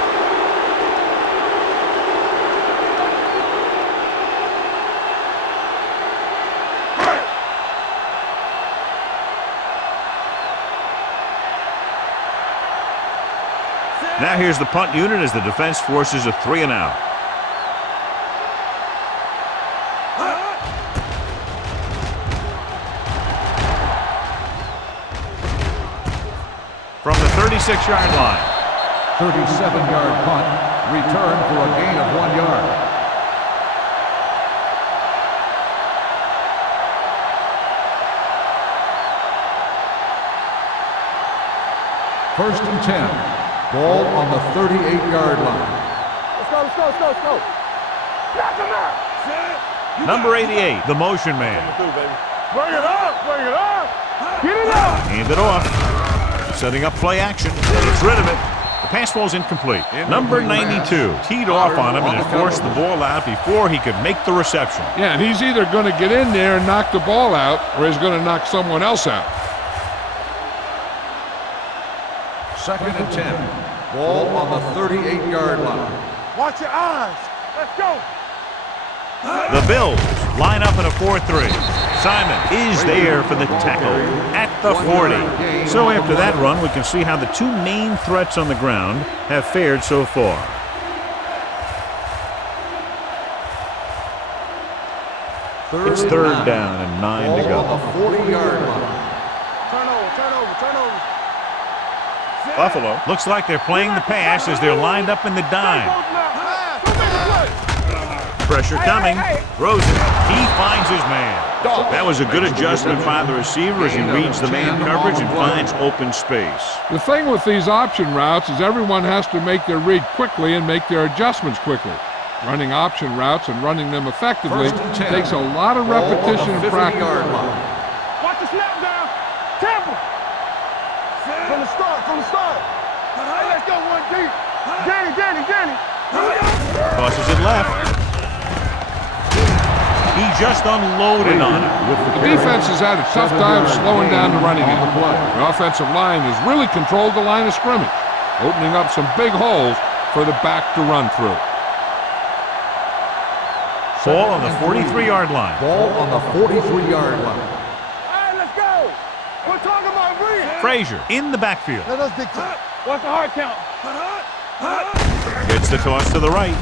Now here's the punt unit as the defense forces a 3-and-out. From the 36-yard line. 37-yard punt. Return for a gain of 1 yard. First and 10. Ball on the 38-yard line. Let's go, let's go, let's go, let's go. Knock him out. Number 88, the motion man. Bring it up, bring it up. Get it up. Hand it off. Setting up play action. Gets rid of it. The pass falls incomplete. Number 92 teed off on him and had forced the ball out before he could make the reception. Yeah, and he's either going to get in there and knock the ball out, or he's going to knock someone else out. Second and 10. Ball on the 38-yard line. Watch your eyes. Let's go. The Bills line up in a 4-3. Simon is there for the tackle at the 40. So after that run, we can see how the two main threats on the ground have fared so far. It's third down and 9 to go. Ball on the 40-yard line. Turn over. Buffalo looks like they're playing the pass as they're lined up in the dime. Pressure coming. Throws it. He finds his man. That was a good adjustment by the receiver as he reads the man coverage and finds open space. The thing with these option routes is everyone has to make their read quickly and make their adjustments quickly. Running option routes and running them effectively takes a lot of repetition and practice. Watch the snap down. start, from the start. Hey, let's go one deep. Danny. Tosses it left. He just unloaded on it. The defense has had a tough time slowing down the running game. The offensive line has really controlled the line of scrimmage, opening up some big holes for the back to run through. Ball on the 43-yard line. Ball on the 43-yard line. Hey, let's go. We're talking about green. Frazier in the backfield. Let us dictate. What's the hard count? Gets the toss to the right.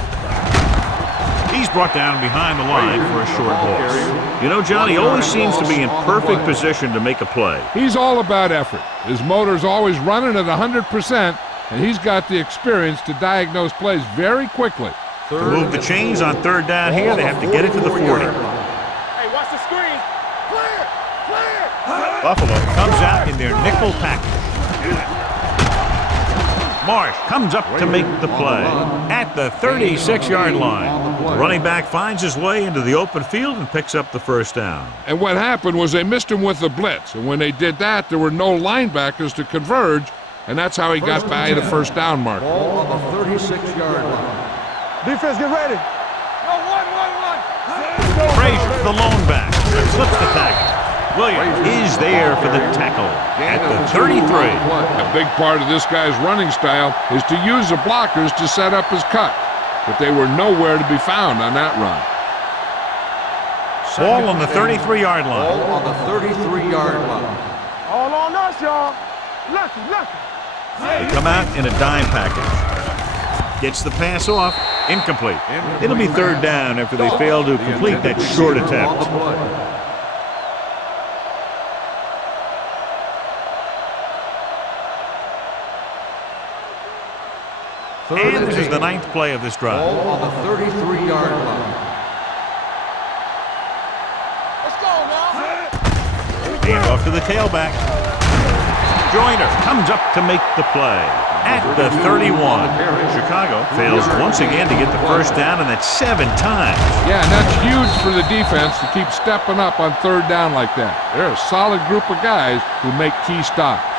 He's brought down behind the line for a short loss. You know, Johnny always seems to be in perfect position to make a play. He's all about effort. His motor's always running at 100%, and he's got the experience to diagnose plays very quickly. To move the chains on third down here, they have to get it to the 40. Hey, watch the screen. Clear. Buffalo comes out in their nickel package. Marsh comes up to make the play at the 36-yard line. The running back finds his way into the open field and picks up the first down. And what happened was they missed him with the blitz, and when they did that, there were no linebackers to converge, and that's how he got by the first down marker. Ball on the 36-yard line. Defense, get ready. No, one. Frazier, the lone back, flips the tackle. Williams is there for the tackle at the 33. A big part of this guy's running style is to use the blockers to set up his cut, but they were nowhere to be found on that run. Ball on the 33-yard line. Ball on the 33-yard line. All on us, y'all. Lucky. They come out in a dime package. Gets the pass off. Incomplete. It'll be third down after they fail to complete that short attempt. And this is the 9th play of this drive. Ball on the 33-yard line. Let's go now. Hand off to the tailback. Joyner comes up to make the play at the 31. Chicago fails once again to get the first down, and that's 7 times. Yeah, and that's huge for the defense to keep stepping up on third down like that. They're a solid group of guys who make key stops.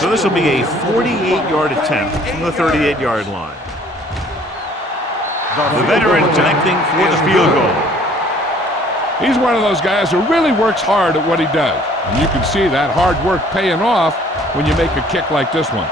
So this will be a 48-yard attempt from the 38-yard line. The veteran connecting for the field goal. He's one of those guys who really works hard at what he does. And you can see that hard work paying off when you make a kick like this one.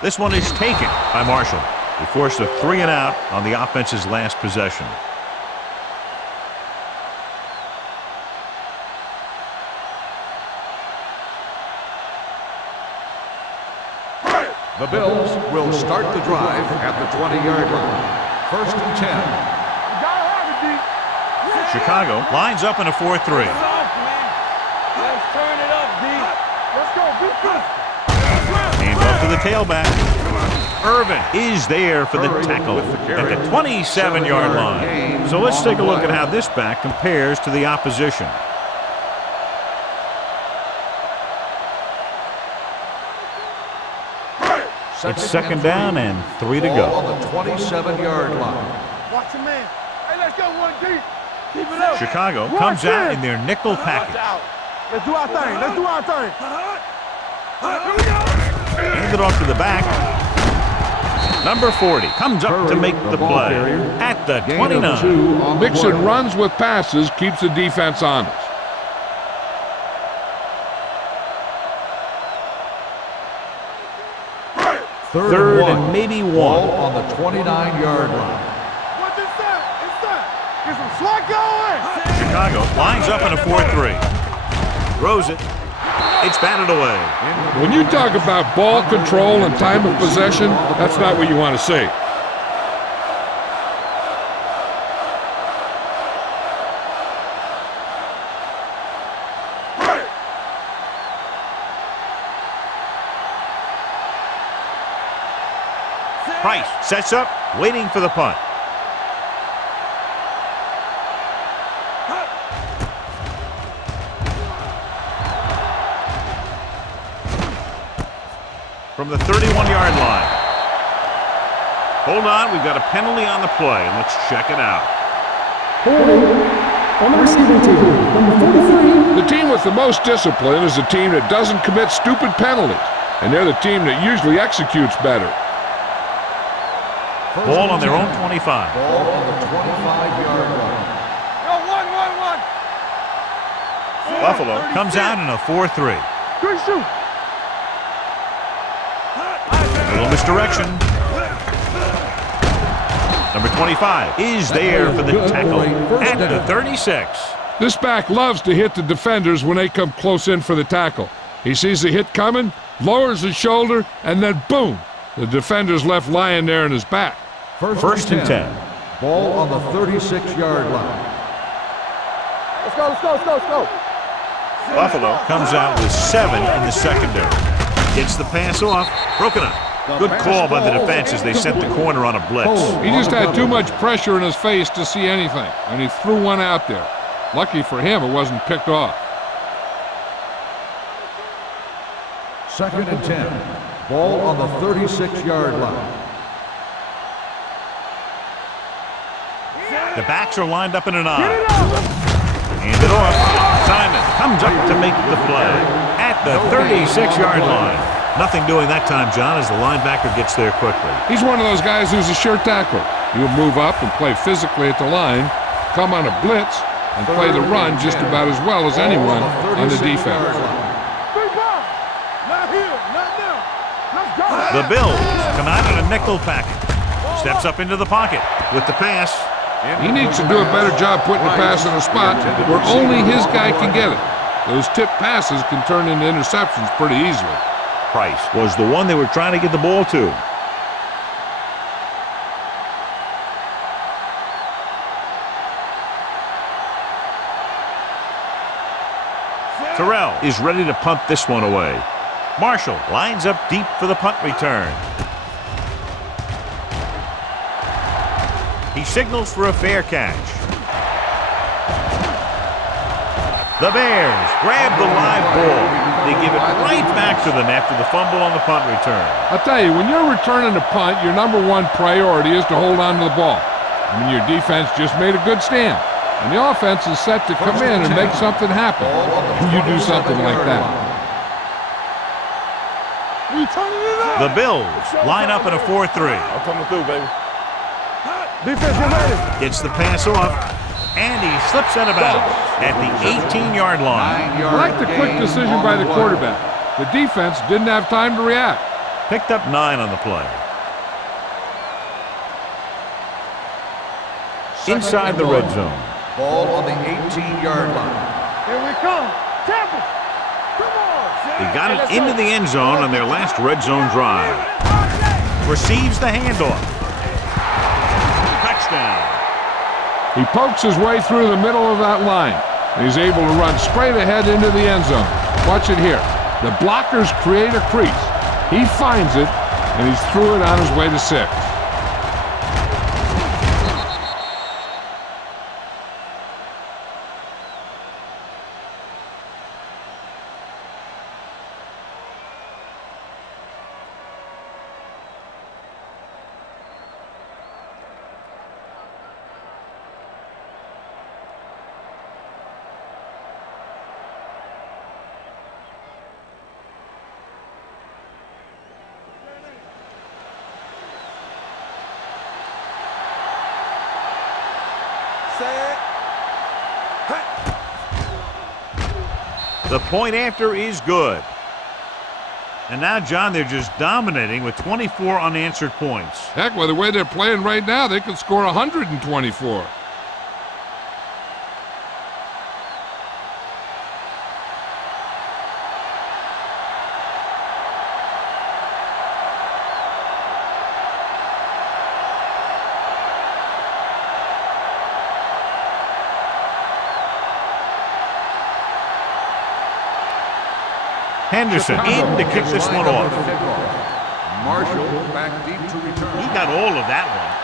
This one is taken by Marshall. He forced a 3-and-out on the offense's last possession. The Bills will start the drive at the 20-yard line. 1st and 10. Chicago lines up in a 4-3. Let's turn it up, D. Let's go, be good. Hand off to the tailback. Irvin is there for the tackle at the 27-yard line. So let's take a look at how this back compares to the opposition. It's 2nd down and 3 to go. On the 27-yard line. Watch your man. Hey, let's go one deep. Keep it up. Chicago comes out in their nickel package. Let's do our thing. Hand it off to the back. Number 40 comes up to make the play at the 29. Mixing runs with passes keeps the defense honest. Third and maybe 1. Ball on the 29-yard line. What's inside? Get some slack going. Chicago lines up in a 4-3. Throws it. It's batted away. When you talk about ball control and time of possession, that's not what you want to see. Price sets up, waiting for the punt. From the 31-yard line. Hold on, we've got a penalty on the play. Let's check it out. Holding on the receiving team, number 43. The team with the most discipline is the team that doesn't commit stupid penalties, and they're the team that usually executes better. Ball on their own 25. Ball on the 25-yard line. Go, one. Buffalo comes out in a 4-3. Good shoot. A little misdirection. Number 25 is there for the tackle at the 36. This back loves to hit the defenders when they come close in for the tackle. He sees the hit coming, lowers his shoulder, and then boom, the defender's left lying there in his back. First and 10. Ball on the 36-yard line. Let's go. Buffalo comes out with 7 in the secondary. Gets the pass off, broken up. Good call by the defense as they sent the corner on a blitz. He just had too much pressure in his face to see anything, and he threw one out there. Lucky for him, it wasn't picked off. Second and 10. Ball on the 36-yard line. The backs are lined up in an I. Hand it off. Simon comes up to make the play at the 36-yard line. Nothing doing that time, John, as the linebacker gets there quickly. He's one of those guys who's a sure tackler. He'll move up and play physically at the line, come on a blitz, and play the run just about as well as anyone on the defense. Not here, not now. Let's go. The Bills come out in a nickel package. Steps up into the pocket with the pass. He needs to do a better job putting the pass in a spot where only his guy can get it. Those tip passes can turn into interceptions pretty easily. Price was the one they were trying to get the ball to. Terrell is ready to punt this one away. Marshall lines up deep for the punt return. He signals for a fair catch. The Bears grab the live ball. They give it right back to them after the fumble on the punt return. I'll tell you, when you're returning a punt, your number one priority is to hold on to the ball. I mean, your defense just made a good stand, and the offense is set to come in and make something happen. And you do something like that. The Bills line up in a 4-3. I'm coming through, baby. Defense, get ready. Gets the pass off, and he slips out of bounds at the 18-yard line. I like the quick decision by the quarterback. The defense didn't have time to react. Picked up 9 on the play. Inside the red zone. Ball on the 18-yard line. Here we come. Tampa. Come on. They got it into the end zone on their last red zone drive. Receives the handoff. Touchdown. He pokes his way through the middle of that line. He's able to run straight ahead into the end zone. Watch it here. The blockers create a crease. He finds it, and he's through it on his way to 6. The point after is good. And now, John, they're just dominating with 24 unanswered points. Heck, with the way they're playing right now, they could score 124. Henderson in to kick this one off. Marshall back deep to return. He got all of that one.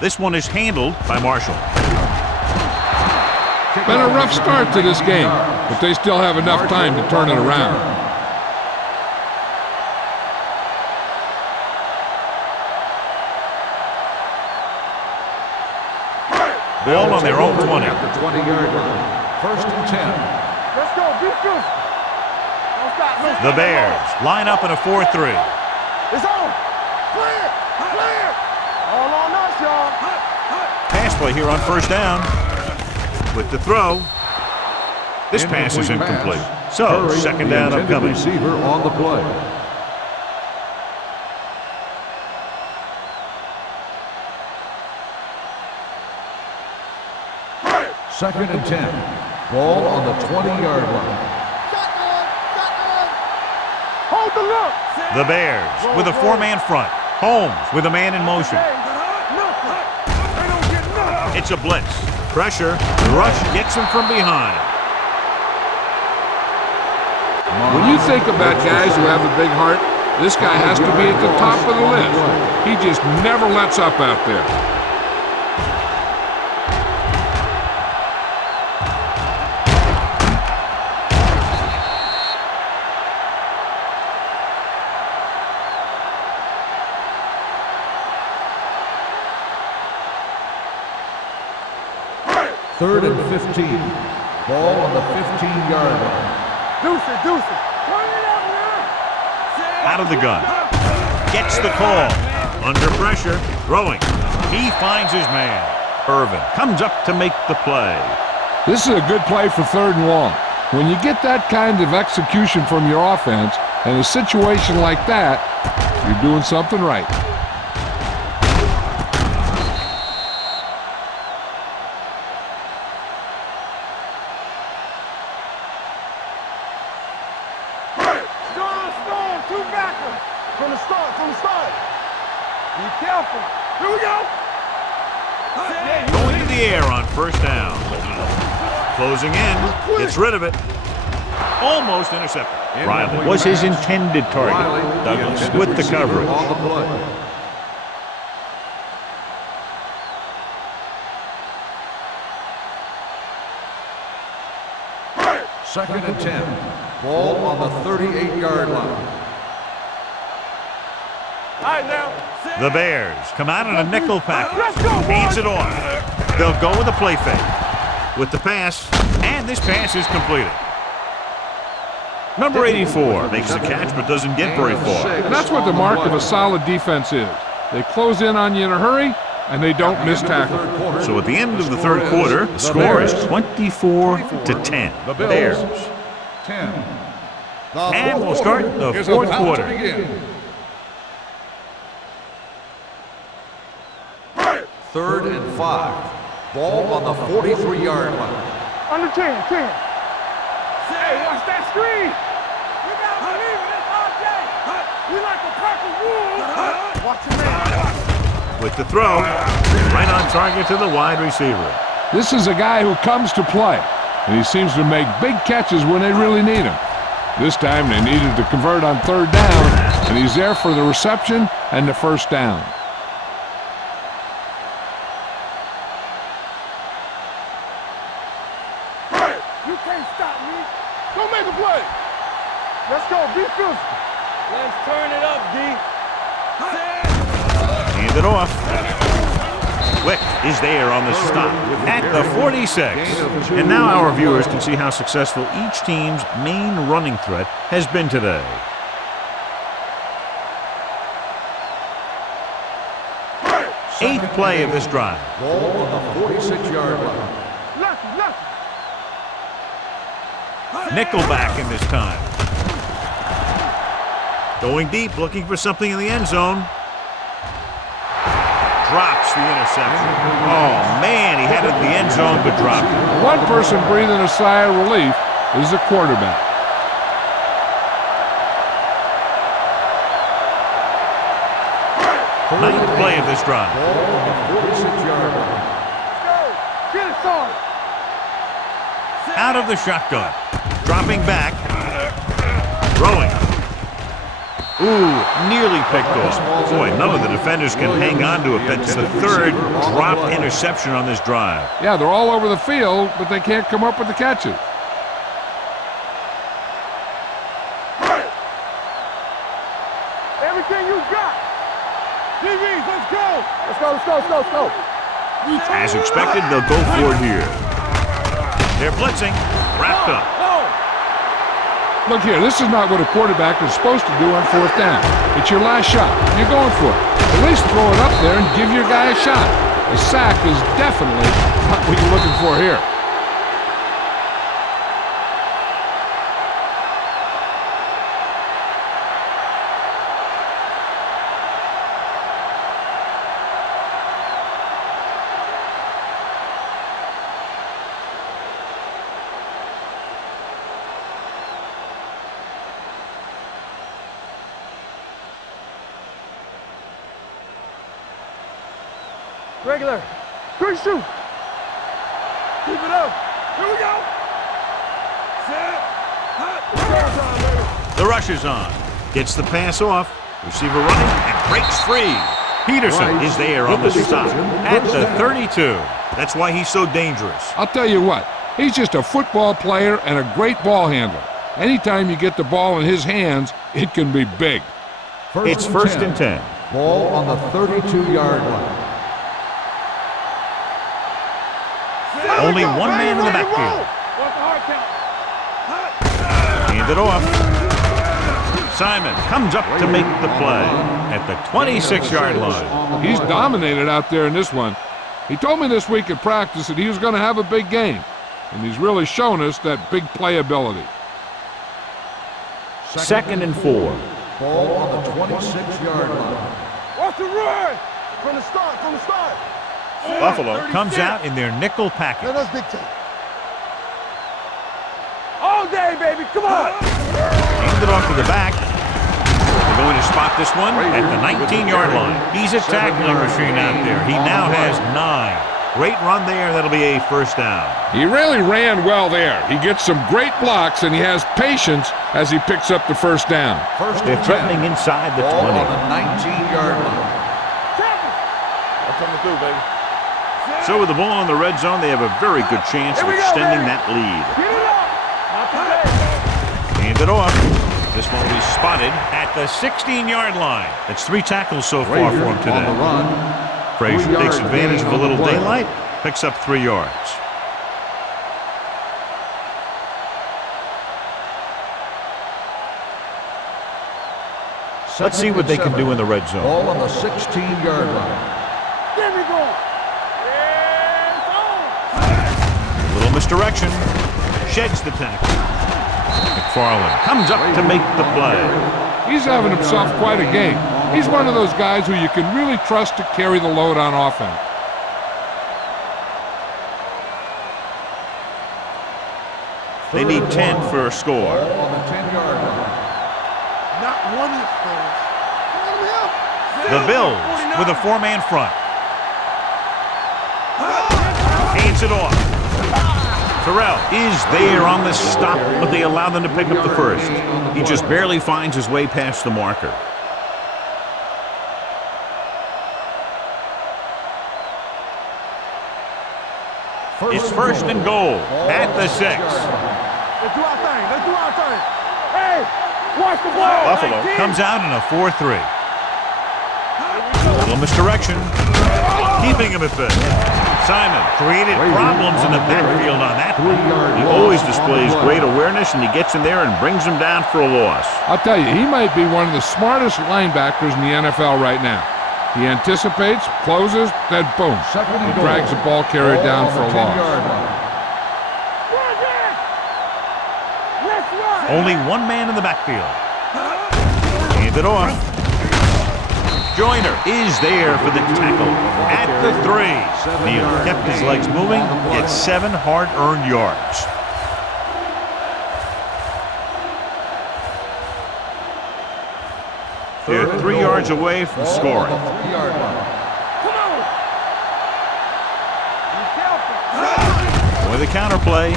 This one is handled by Marshall. Been a rough start to this game, but they still have enough time to turn it around. Ball on their own 20. At the 20-yard line. 1st and 10. Let's go. Defense. Don't stop. The Bears line up in a 4-3. It's on. Clear. Clear. All on us, y'all. Pass play here on 1st down. With the throw. This pass is incomplete. So, 2nd down upcoming. Receiver on the play. Second and 10. Ball on the 20-yard line. Hold the look. The Bears with a 4-man front. Holmes with a man in motion. It's a blitz. Pressure. Rush gets him from behind. When you think about guys who have a big heart, this guy has to be at the top of the list. He just never lets up out there. Third and 15. Ball on the 15-yard line. Deuce it. Turn it up now. Out of the gun. Gets the call. Under pressure. Throwing. He finds his man. Irvin comes up to make the play. This is a good play for 3rd and long. When you get that kind of execution from your offense in a situation like that, you're doing something right. Strong. Two backers. From the start. Be careful. Here we go. Going to the air on 1st down. Closing in. Gets rid of it. Almost intercepted. Riley was his intended target. Douglas with the coverage. On the play. Second and 10. Ball on the 38-yard line. All right, now. The Bears come out in a nickel package. Hands it off. They'll go with a play fake. With the pass, and this pass is completed. Number 84 makes the catch but doesn't get very far. And that's what the mark of a solid defense is. They close in on you in a hurry, and they don't miss tackle. So at the end of the 3rd quarter, the score is 24-10. The Bears. 10. And we'll start the 4th quarter. Third and 5. Ball on the 43-yard line. Under 10. Hey, watch that screen. You gotta believe it. It's all day. We like the purple wool. Watch your man. With the throw, right on target to the wide receiver. This is a guy who comes to play, and he seems to make big catches when they really need him. This time they needed to convert on 3rd down, and he's there for the reception and the 1st down. You can't stop me. Go make a play. Let's go. Be physical. Let's turn it up, D. Hand it off. Quick is there on the stop at the 46. And now our viewers can see how successful each team's main running threat has been today. Eighth play of this drive. Ball on the 46-yard line. Lucky. Nickelback in this time. Going deep, looking for something in the end zone. Drops the interception. Oh, man, he had it in the end zone, but dropped it. One person breathing a sigh of relief is the quarterback. Ninth play of this drive. Ball on the 46-yard line. Go. Get it started. Out of the shotgun. Dropping back. Throwing. Ooh, nearly picked off. Boy, none of the defenders can hang on to it. That's the third dropped interception on this drive. Yeah, they're all over the field, but they can't come up with the catches. Everything you got. DBs, let's go. Let's go, let's go, let's go, let's go. As expected, they'll go for it here. They're blitzing. Wrapped up. Look here, this is not what a quarterback is supposed to do on fourth down. It's your last shot. You're going for it. At least throw it up there and give your guy a shot. A sack is definitely not what you're looking for here. Regular. Good shoot. Keep it up. Here we go. Set. Hot. The rush is on. Gets the pass off. Receiver running and breaks free. Peterson is there on the stop at the 32. That's why he's so dangerous. I'll tell you what, he's just a football player and a great ball handler. Anytime you get the ball in his hands, it can be big. It's first and 10. Ball on the 32-yard line. Only one man in the backfield. Hand it off. Simon comes up to make the play at the 26-yard line. He's dominated out there in this one. He told me this week at practice that he was going to have a big game, and he's really shown us that big playability. Second and 4. Ball on the 26-yard line. Watch the run. From the start, from the start. Buffalo comes out in their nickel package. Let us dictate. All day, baby. Come on. Hand it off to the back. They're going to spot this one at the 19-yard line. He's a tackling machine out there. He now has 9. Great run there. That'll be a first down. He really ran well there. He gets some great blocks, and he has patience as he picks up the first down. They're threatening inside the 20. Ball on the 19-yard line. That's coming through, baby. So with the ball in the red zone, they have a very good chance of extending that lead. Get it up. Hand it off. This one will be spotted at the 16-yard line. That's 3 tackles so far for him On the today. run. Frazier 3 takes yards advantage of a gain on little the play. daylight, picks up 3 yards. Let's see what they can do in the red zone. Ball on the 16-yard line. There we go. Little misdirection. Sheds the tackle. McFarland comes up to make the play. He's having himself quite a game. He's one of those guys who you can really trust to carry the load on offense. They need 10 for a score. Ball on the 10-yard line. Not one of those. The Bills with a 4-man front. Hands it off. Terrell is there on the stop, but they allow them to pick up the first. He just barely finds his way past the marker. It's first and goal at the 6. Let's do our thing. Let's do our thing. Hey, watch the ball. Buffalo comes out in a 4-3. Little misdirection. Keeping him at bay. Simon created problems in the backfield on that one. He always displays great awareness, and he gets in there and brings him down for a loss. I'll tell you, he might be one of the smartest linebackers in the NFL right now. He anticipates, closes, then boom. He drags the ball carrier down for a loss. Only one man in the backfield. Hand it off. Joyner is there for the tackle at the 3. Neal kept his legs moving, gets 7 hard-earned yards. They're 3 yards away from scoring. With a counter play.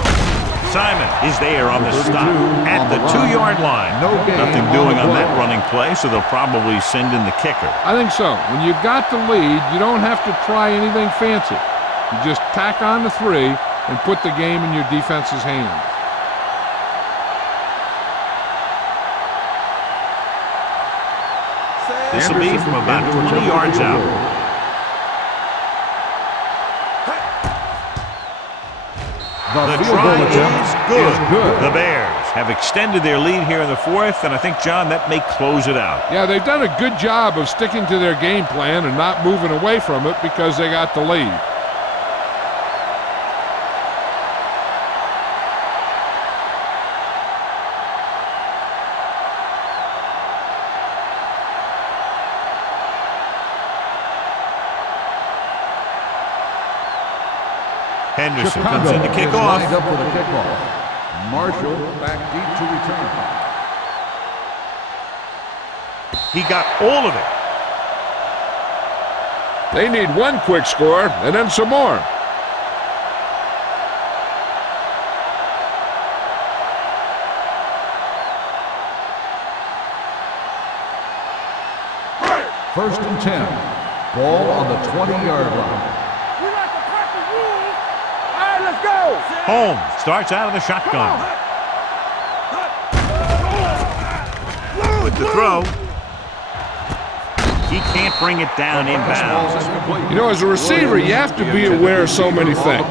Simon is there on the stop at the 2-yard line. Nothing doing on that running play, so they'll probably send in the kicker. I think so. When you've got the lead, you don't have to try anything fancy. You just tack on the 3 and put the game in your defense's hands. This will be from about 20 yards out. The try is good. The Bears have extended their lead here in the 4th, and I think, John, that may close it out. Yeah, they've done a good job of sticking to their game plan and not moving away from it because they got the lead. Henderson comes in to kick off. Lined up for the kickoff. Marshall back deep to return. He got all of it. They need one quick score and then some more. First and 10. Ball on the 20-yard line. Holmes starts out of the shotgun. With the throw. He can't bring it down inbounds. You know, as a receiver, you have to be aware of so many things.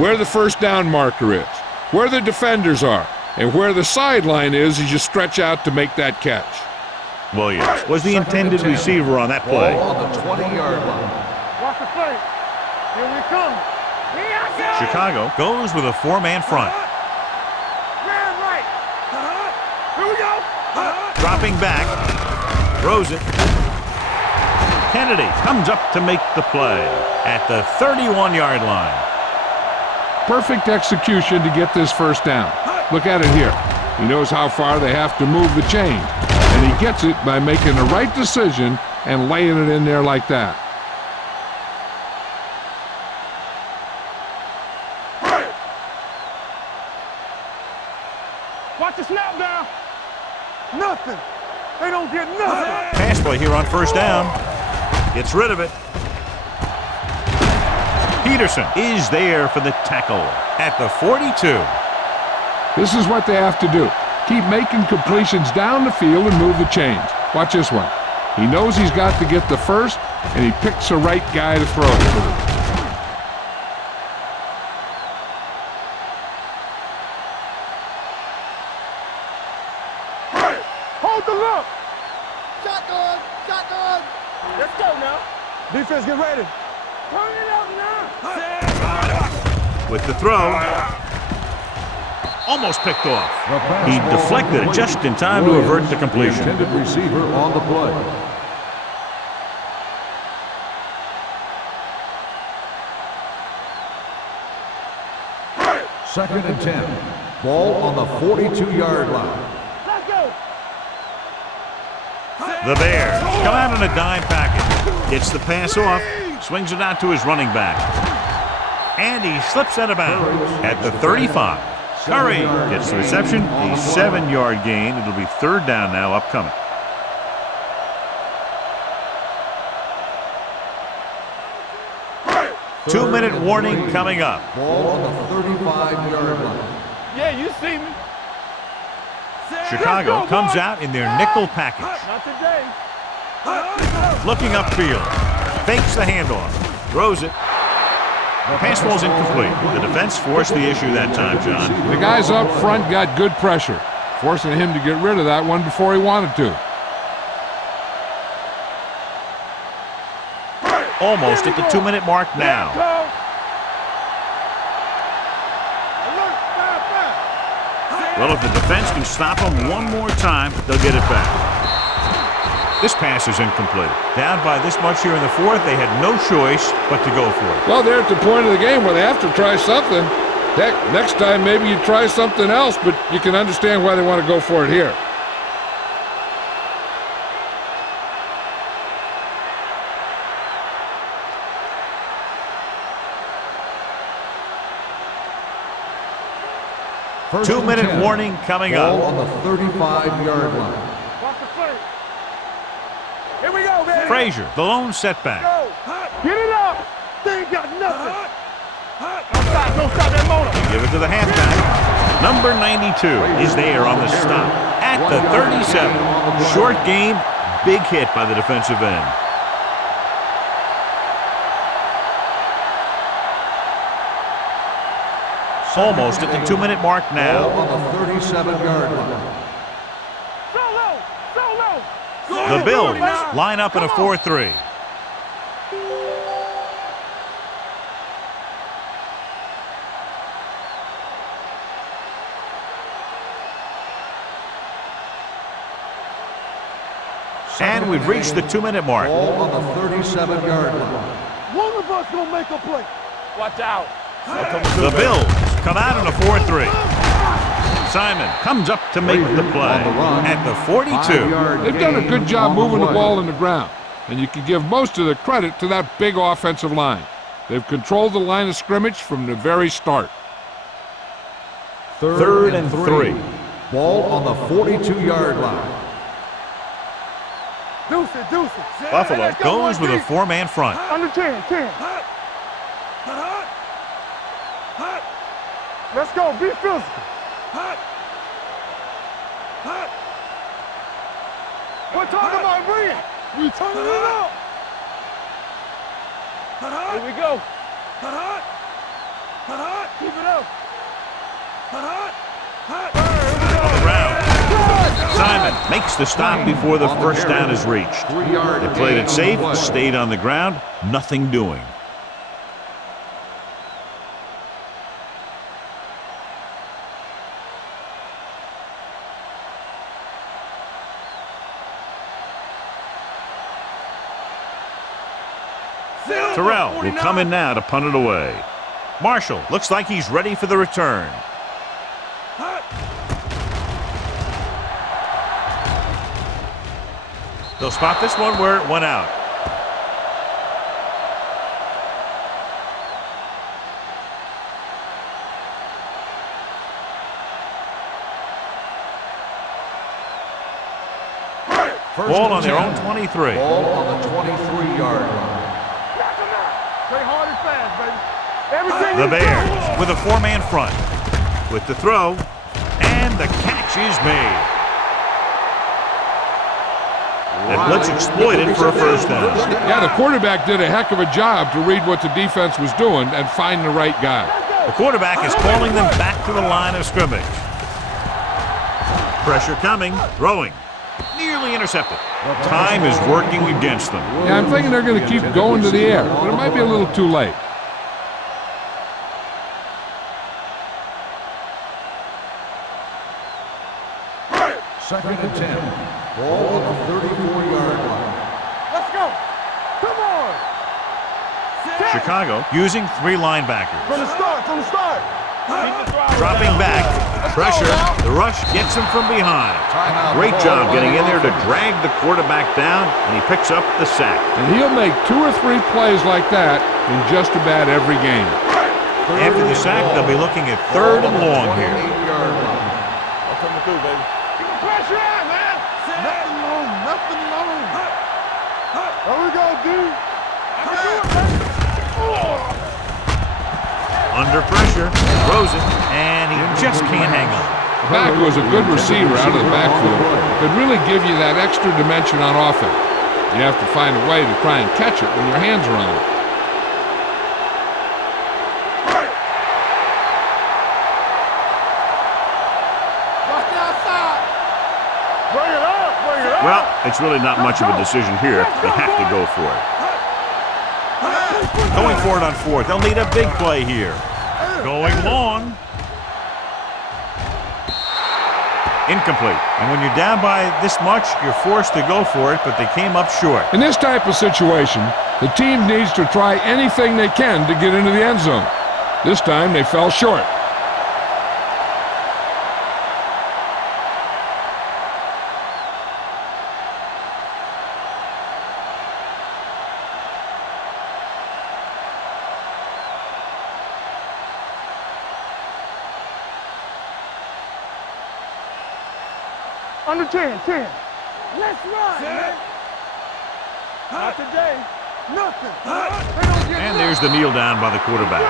Where the first down marker is, where the defenders are, and where the sideline is as you stretch out to make that catch. Williams was the intended receiver on that play. Ball on the 20-yard line. Watch the play. Here we come. Chicago goes with a 4-man front. Man right. Here we go. Dropping back. Throws it. Kennedy comes up to make the play at the 31-yard line. Perfect execution to get this first down. Look at it here. He knows how far they have to move the chain, and he gets it by making the right decision and laying it in there like that. Watch the snap down. Nothing. They don't get nothing. Pass play here on first down. Gets rid of it. Peterson is there for the tackle at the 42. This is what they have to do. Keep making completions down the field and move the chains. Watch this one. He knows he's got to get the first, and he picks the right guy to throw it to. Hold the look. Shotgun. Shotgun. Let's go now. Defense, get ready. Turn it up now. With the throw. Almost picked off. He deflected it just in time to avert the completion. The intended receiver on the play. Second and 10. Ball on the 42-yard line. Let's go. The Bears come out in a dime package. Gets the pass off. Swings it out to his running back. And he slips out of bounds at the 35. Curry gets the reception, a 7-yard gain. It'll be third down now upcoming. Two-minute warning coming up. Ball on the 35-yard line. Yeah, you see me. Chicago comes out in their nickel package. Not today. Looking upfield. Fakes the handoff. Throws it. The pass ball's incomplete. The defense forced the issue that time, John. The guys up front got good pressure, forcing him to get rid of that one before he wanted to. Almost at the 2-minute mark now. Well, if the defense can stop him one more time, they'll get it back. This pass is incomplete. Down by this much here in the fourth, they had no choice but to go for it. Well, they're at the point of the game where they have to try something. Heck, next time maybe you try something else, but you can understand why they want to go for it here. First and 2-minute 10. warning coming Ball up. on the 35-yard line. Watch the play. Here we go, man. Frazier, the lone setback. Go. Get it up. They ain't got nothing. Don't stop that motor. Give it to the halfback. Number 92 is there on the stop at the 37. Short game, big hit by the defensive end. Almost at the 2-minute mark Ball now. on the 37-yard line. Solo. The Bills line up in a 4-3. And we've reached the 2-minute mark. Ball on the 37-yard line. One of us gonna make a play. Watch out. The Bills come out in a 4-3. Simon comes up to make the play at the 42. 5-yard They've done a gain good job on the moving the play. ball in the ground, and you can give most of the credit to that big offensive line. They've controlled the line of scrimmage from the very start. Third and 3. Ball on the 42-yard line. Deuce it. Buffalo goes with a 4-man front. Under 10. Let's go. Be physical. We're talking about bringing. We turning it up. Here we go. Keep it up. Around. Simon makes the stop before the first down is reached. 3-yard They played gain it on safe, the play. stayed on the ground, nothing doing. Terrell will come in now to punt it away. Marshall looks like he's ready for the return. They'll spot this one where it went out. Ball on their own 23. Ball on the 23-yard line. Play hard and fast, baby. Everything The you Bears with a 4-man front. With the throw, and the catch is made. And blitz exploited for a first down. Yeah, the quarterback did a heck of a job to read what the defense was doing and find the right guy. The quarterback is calling them back to the line of scrimmage. Pressure coming, throwing. Nearly intercepted. Time is working against them. Yeah, I'm thinking they're going to keep going to the air, but it might be a little too late. Second and 10. Ball on the 34-yard line. Let's go. Come on. Chicago using 3 linebackers. From the start. Dropping back. Pressure. The rush gets him from behind. Great job getting in there to drag the quarterback down, and he picks up the sack. And he'll make 2 or 3 plays like that in just about every game. After the sack, they'll be looking at 3rd and long here. 28-yard line. Coming through, baby. Keep the pressure on, man. Nothing long. There we go, dude. Under pressure, throws it, and he just can't hang on. The back was a good receiver out of the backfield. Could really give you that extra dimension on offense. You have to find a way to try and catch it when your hands are on it. Bring it up. Well, it's really not much of a decision here. They have to go for it. Going for it on 4th. They'll need a big play here. Going long. Incomplete. And when you're down by this much, you're forced to go for it, but they came up short. In this type of situation, the team needs to try anything they can to get into the end zone. This time, they fell short. Under 10, 10. Let's run, man. Not today. Nothing. They don't get And there's the kneel down by the quarterback.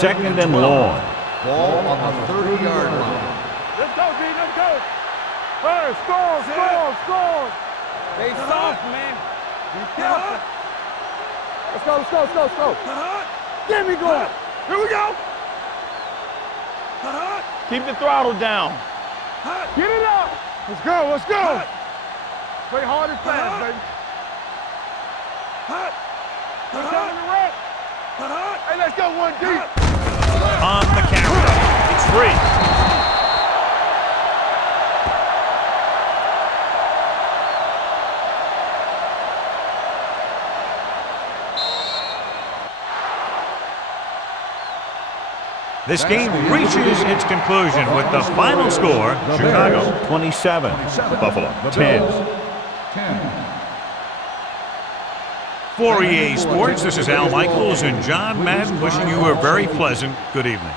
Second and long. Ball on the 30-yard line. Let's go, D. Let's go. Hey, score. Stay soft, man. Be careful. Let's go. Get me going. Here we go. Keep the throttle down. Get it up. Let's go. Play hard and fast, baby. We're coming to wreck. Hey, let's go one deep. On the counter. It's free. This game reaches its conclusion with the final score, Chicago 27, Buffalo 10. For EA Sports, this is Al Michaels and John Madden wishing you a very pleasant good evening.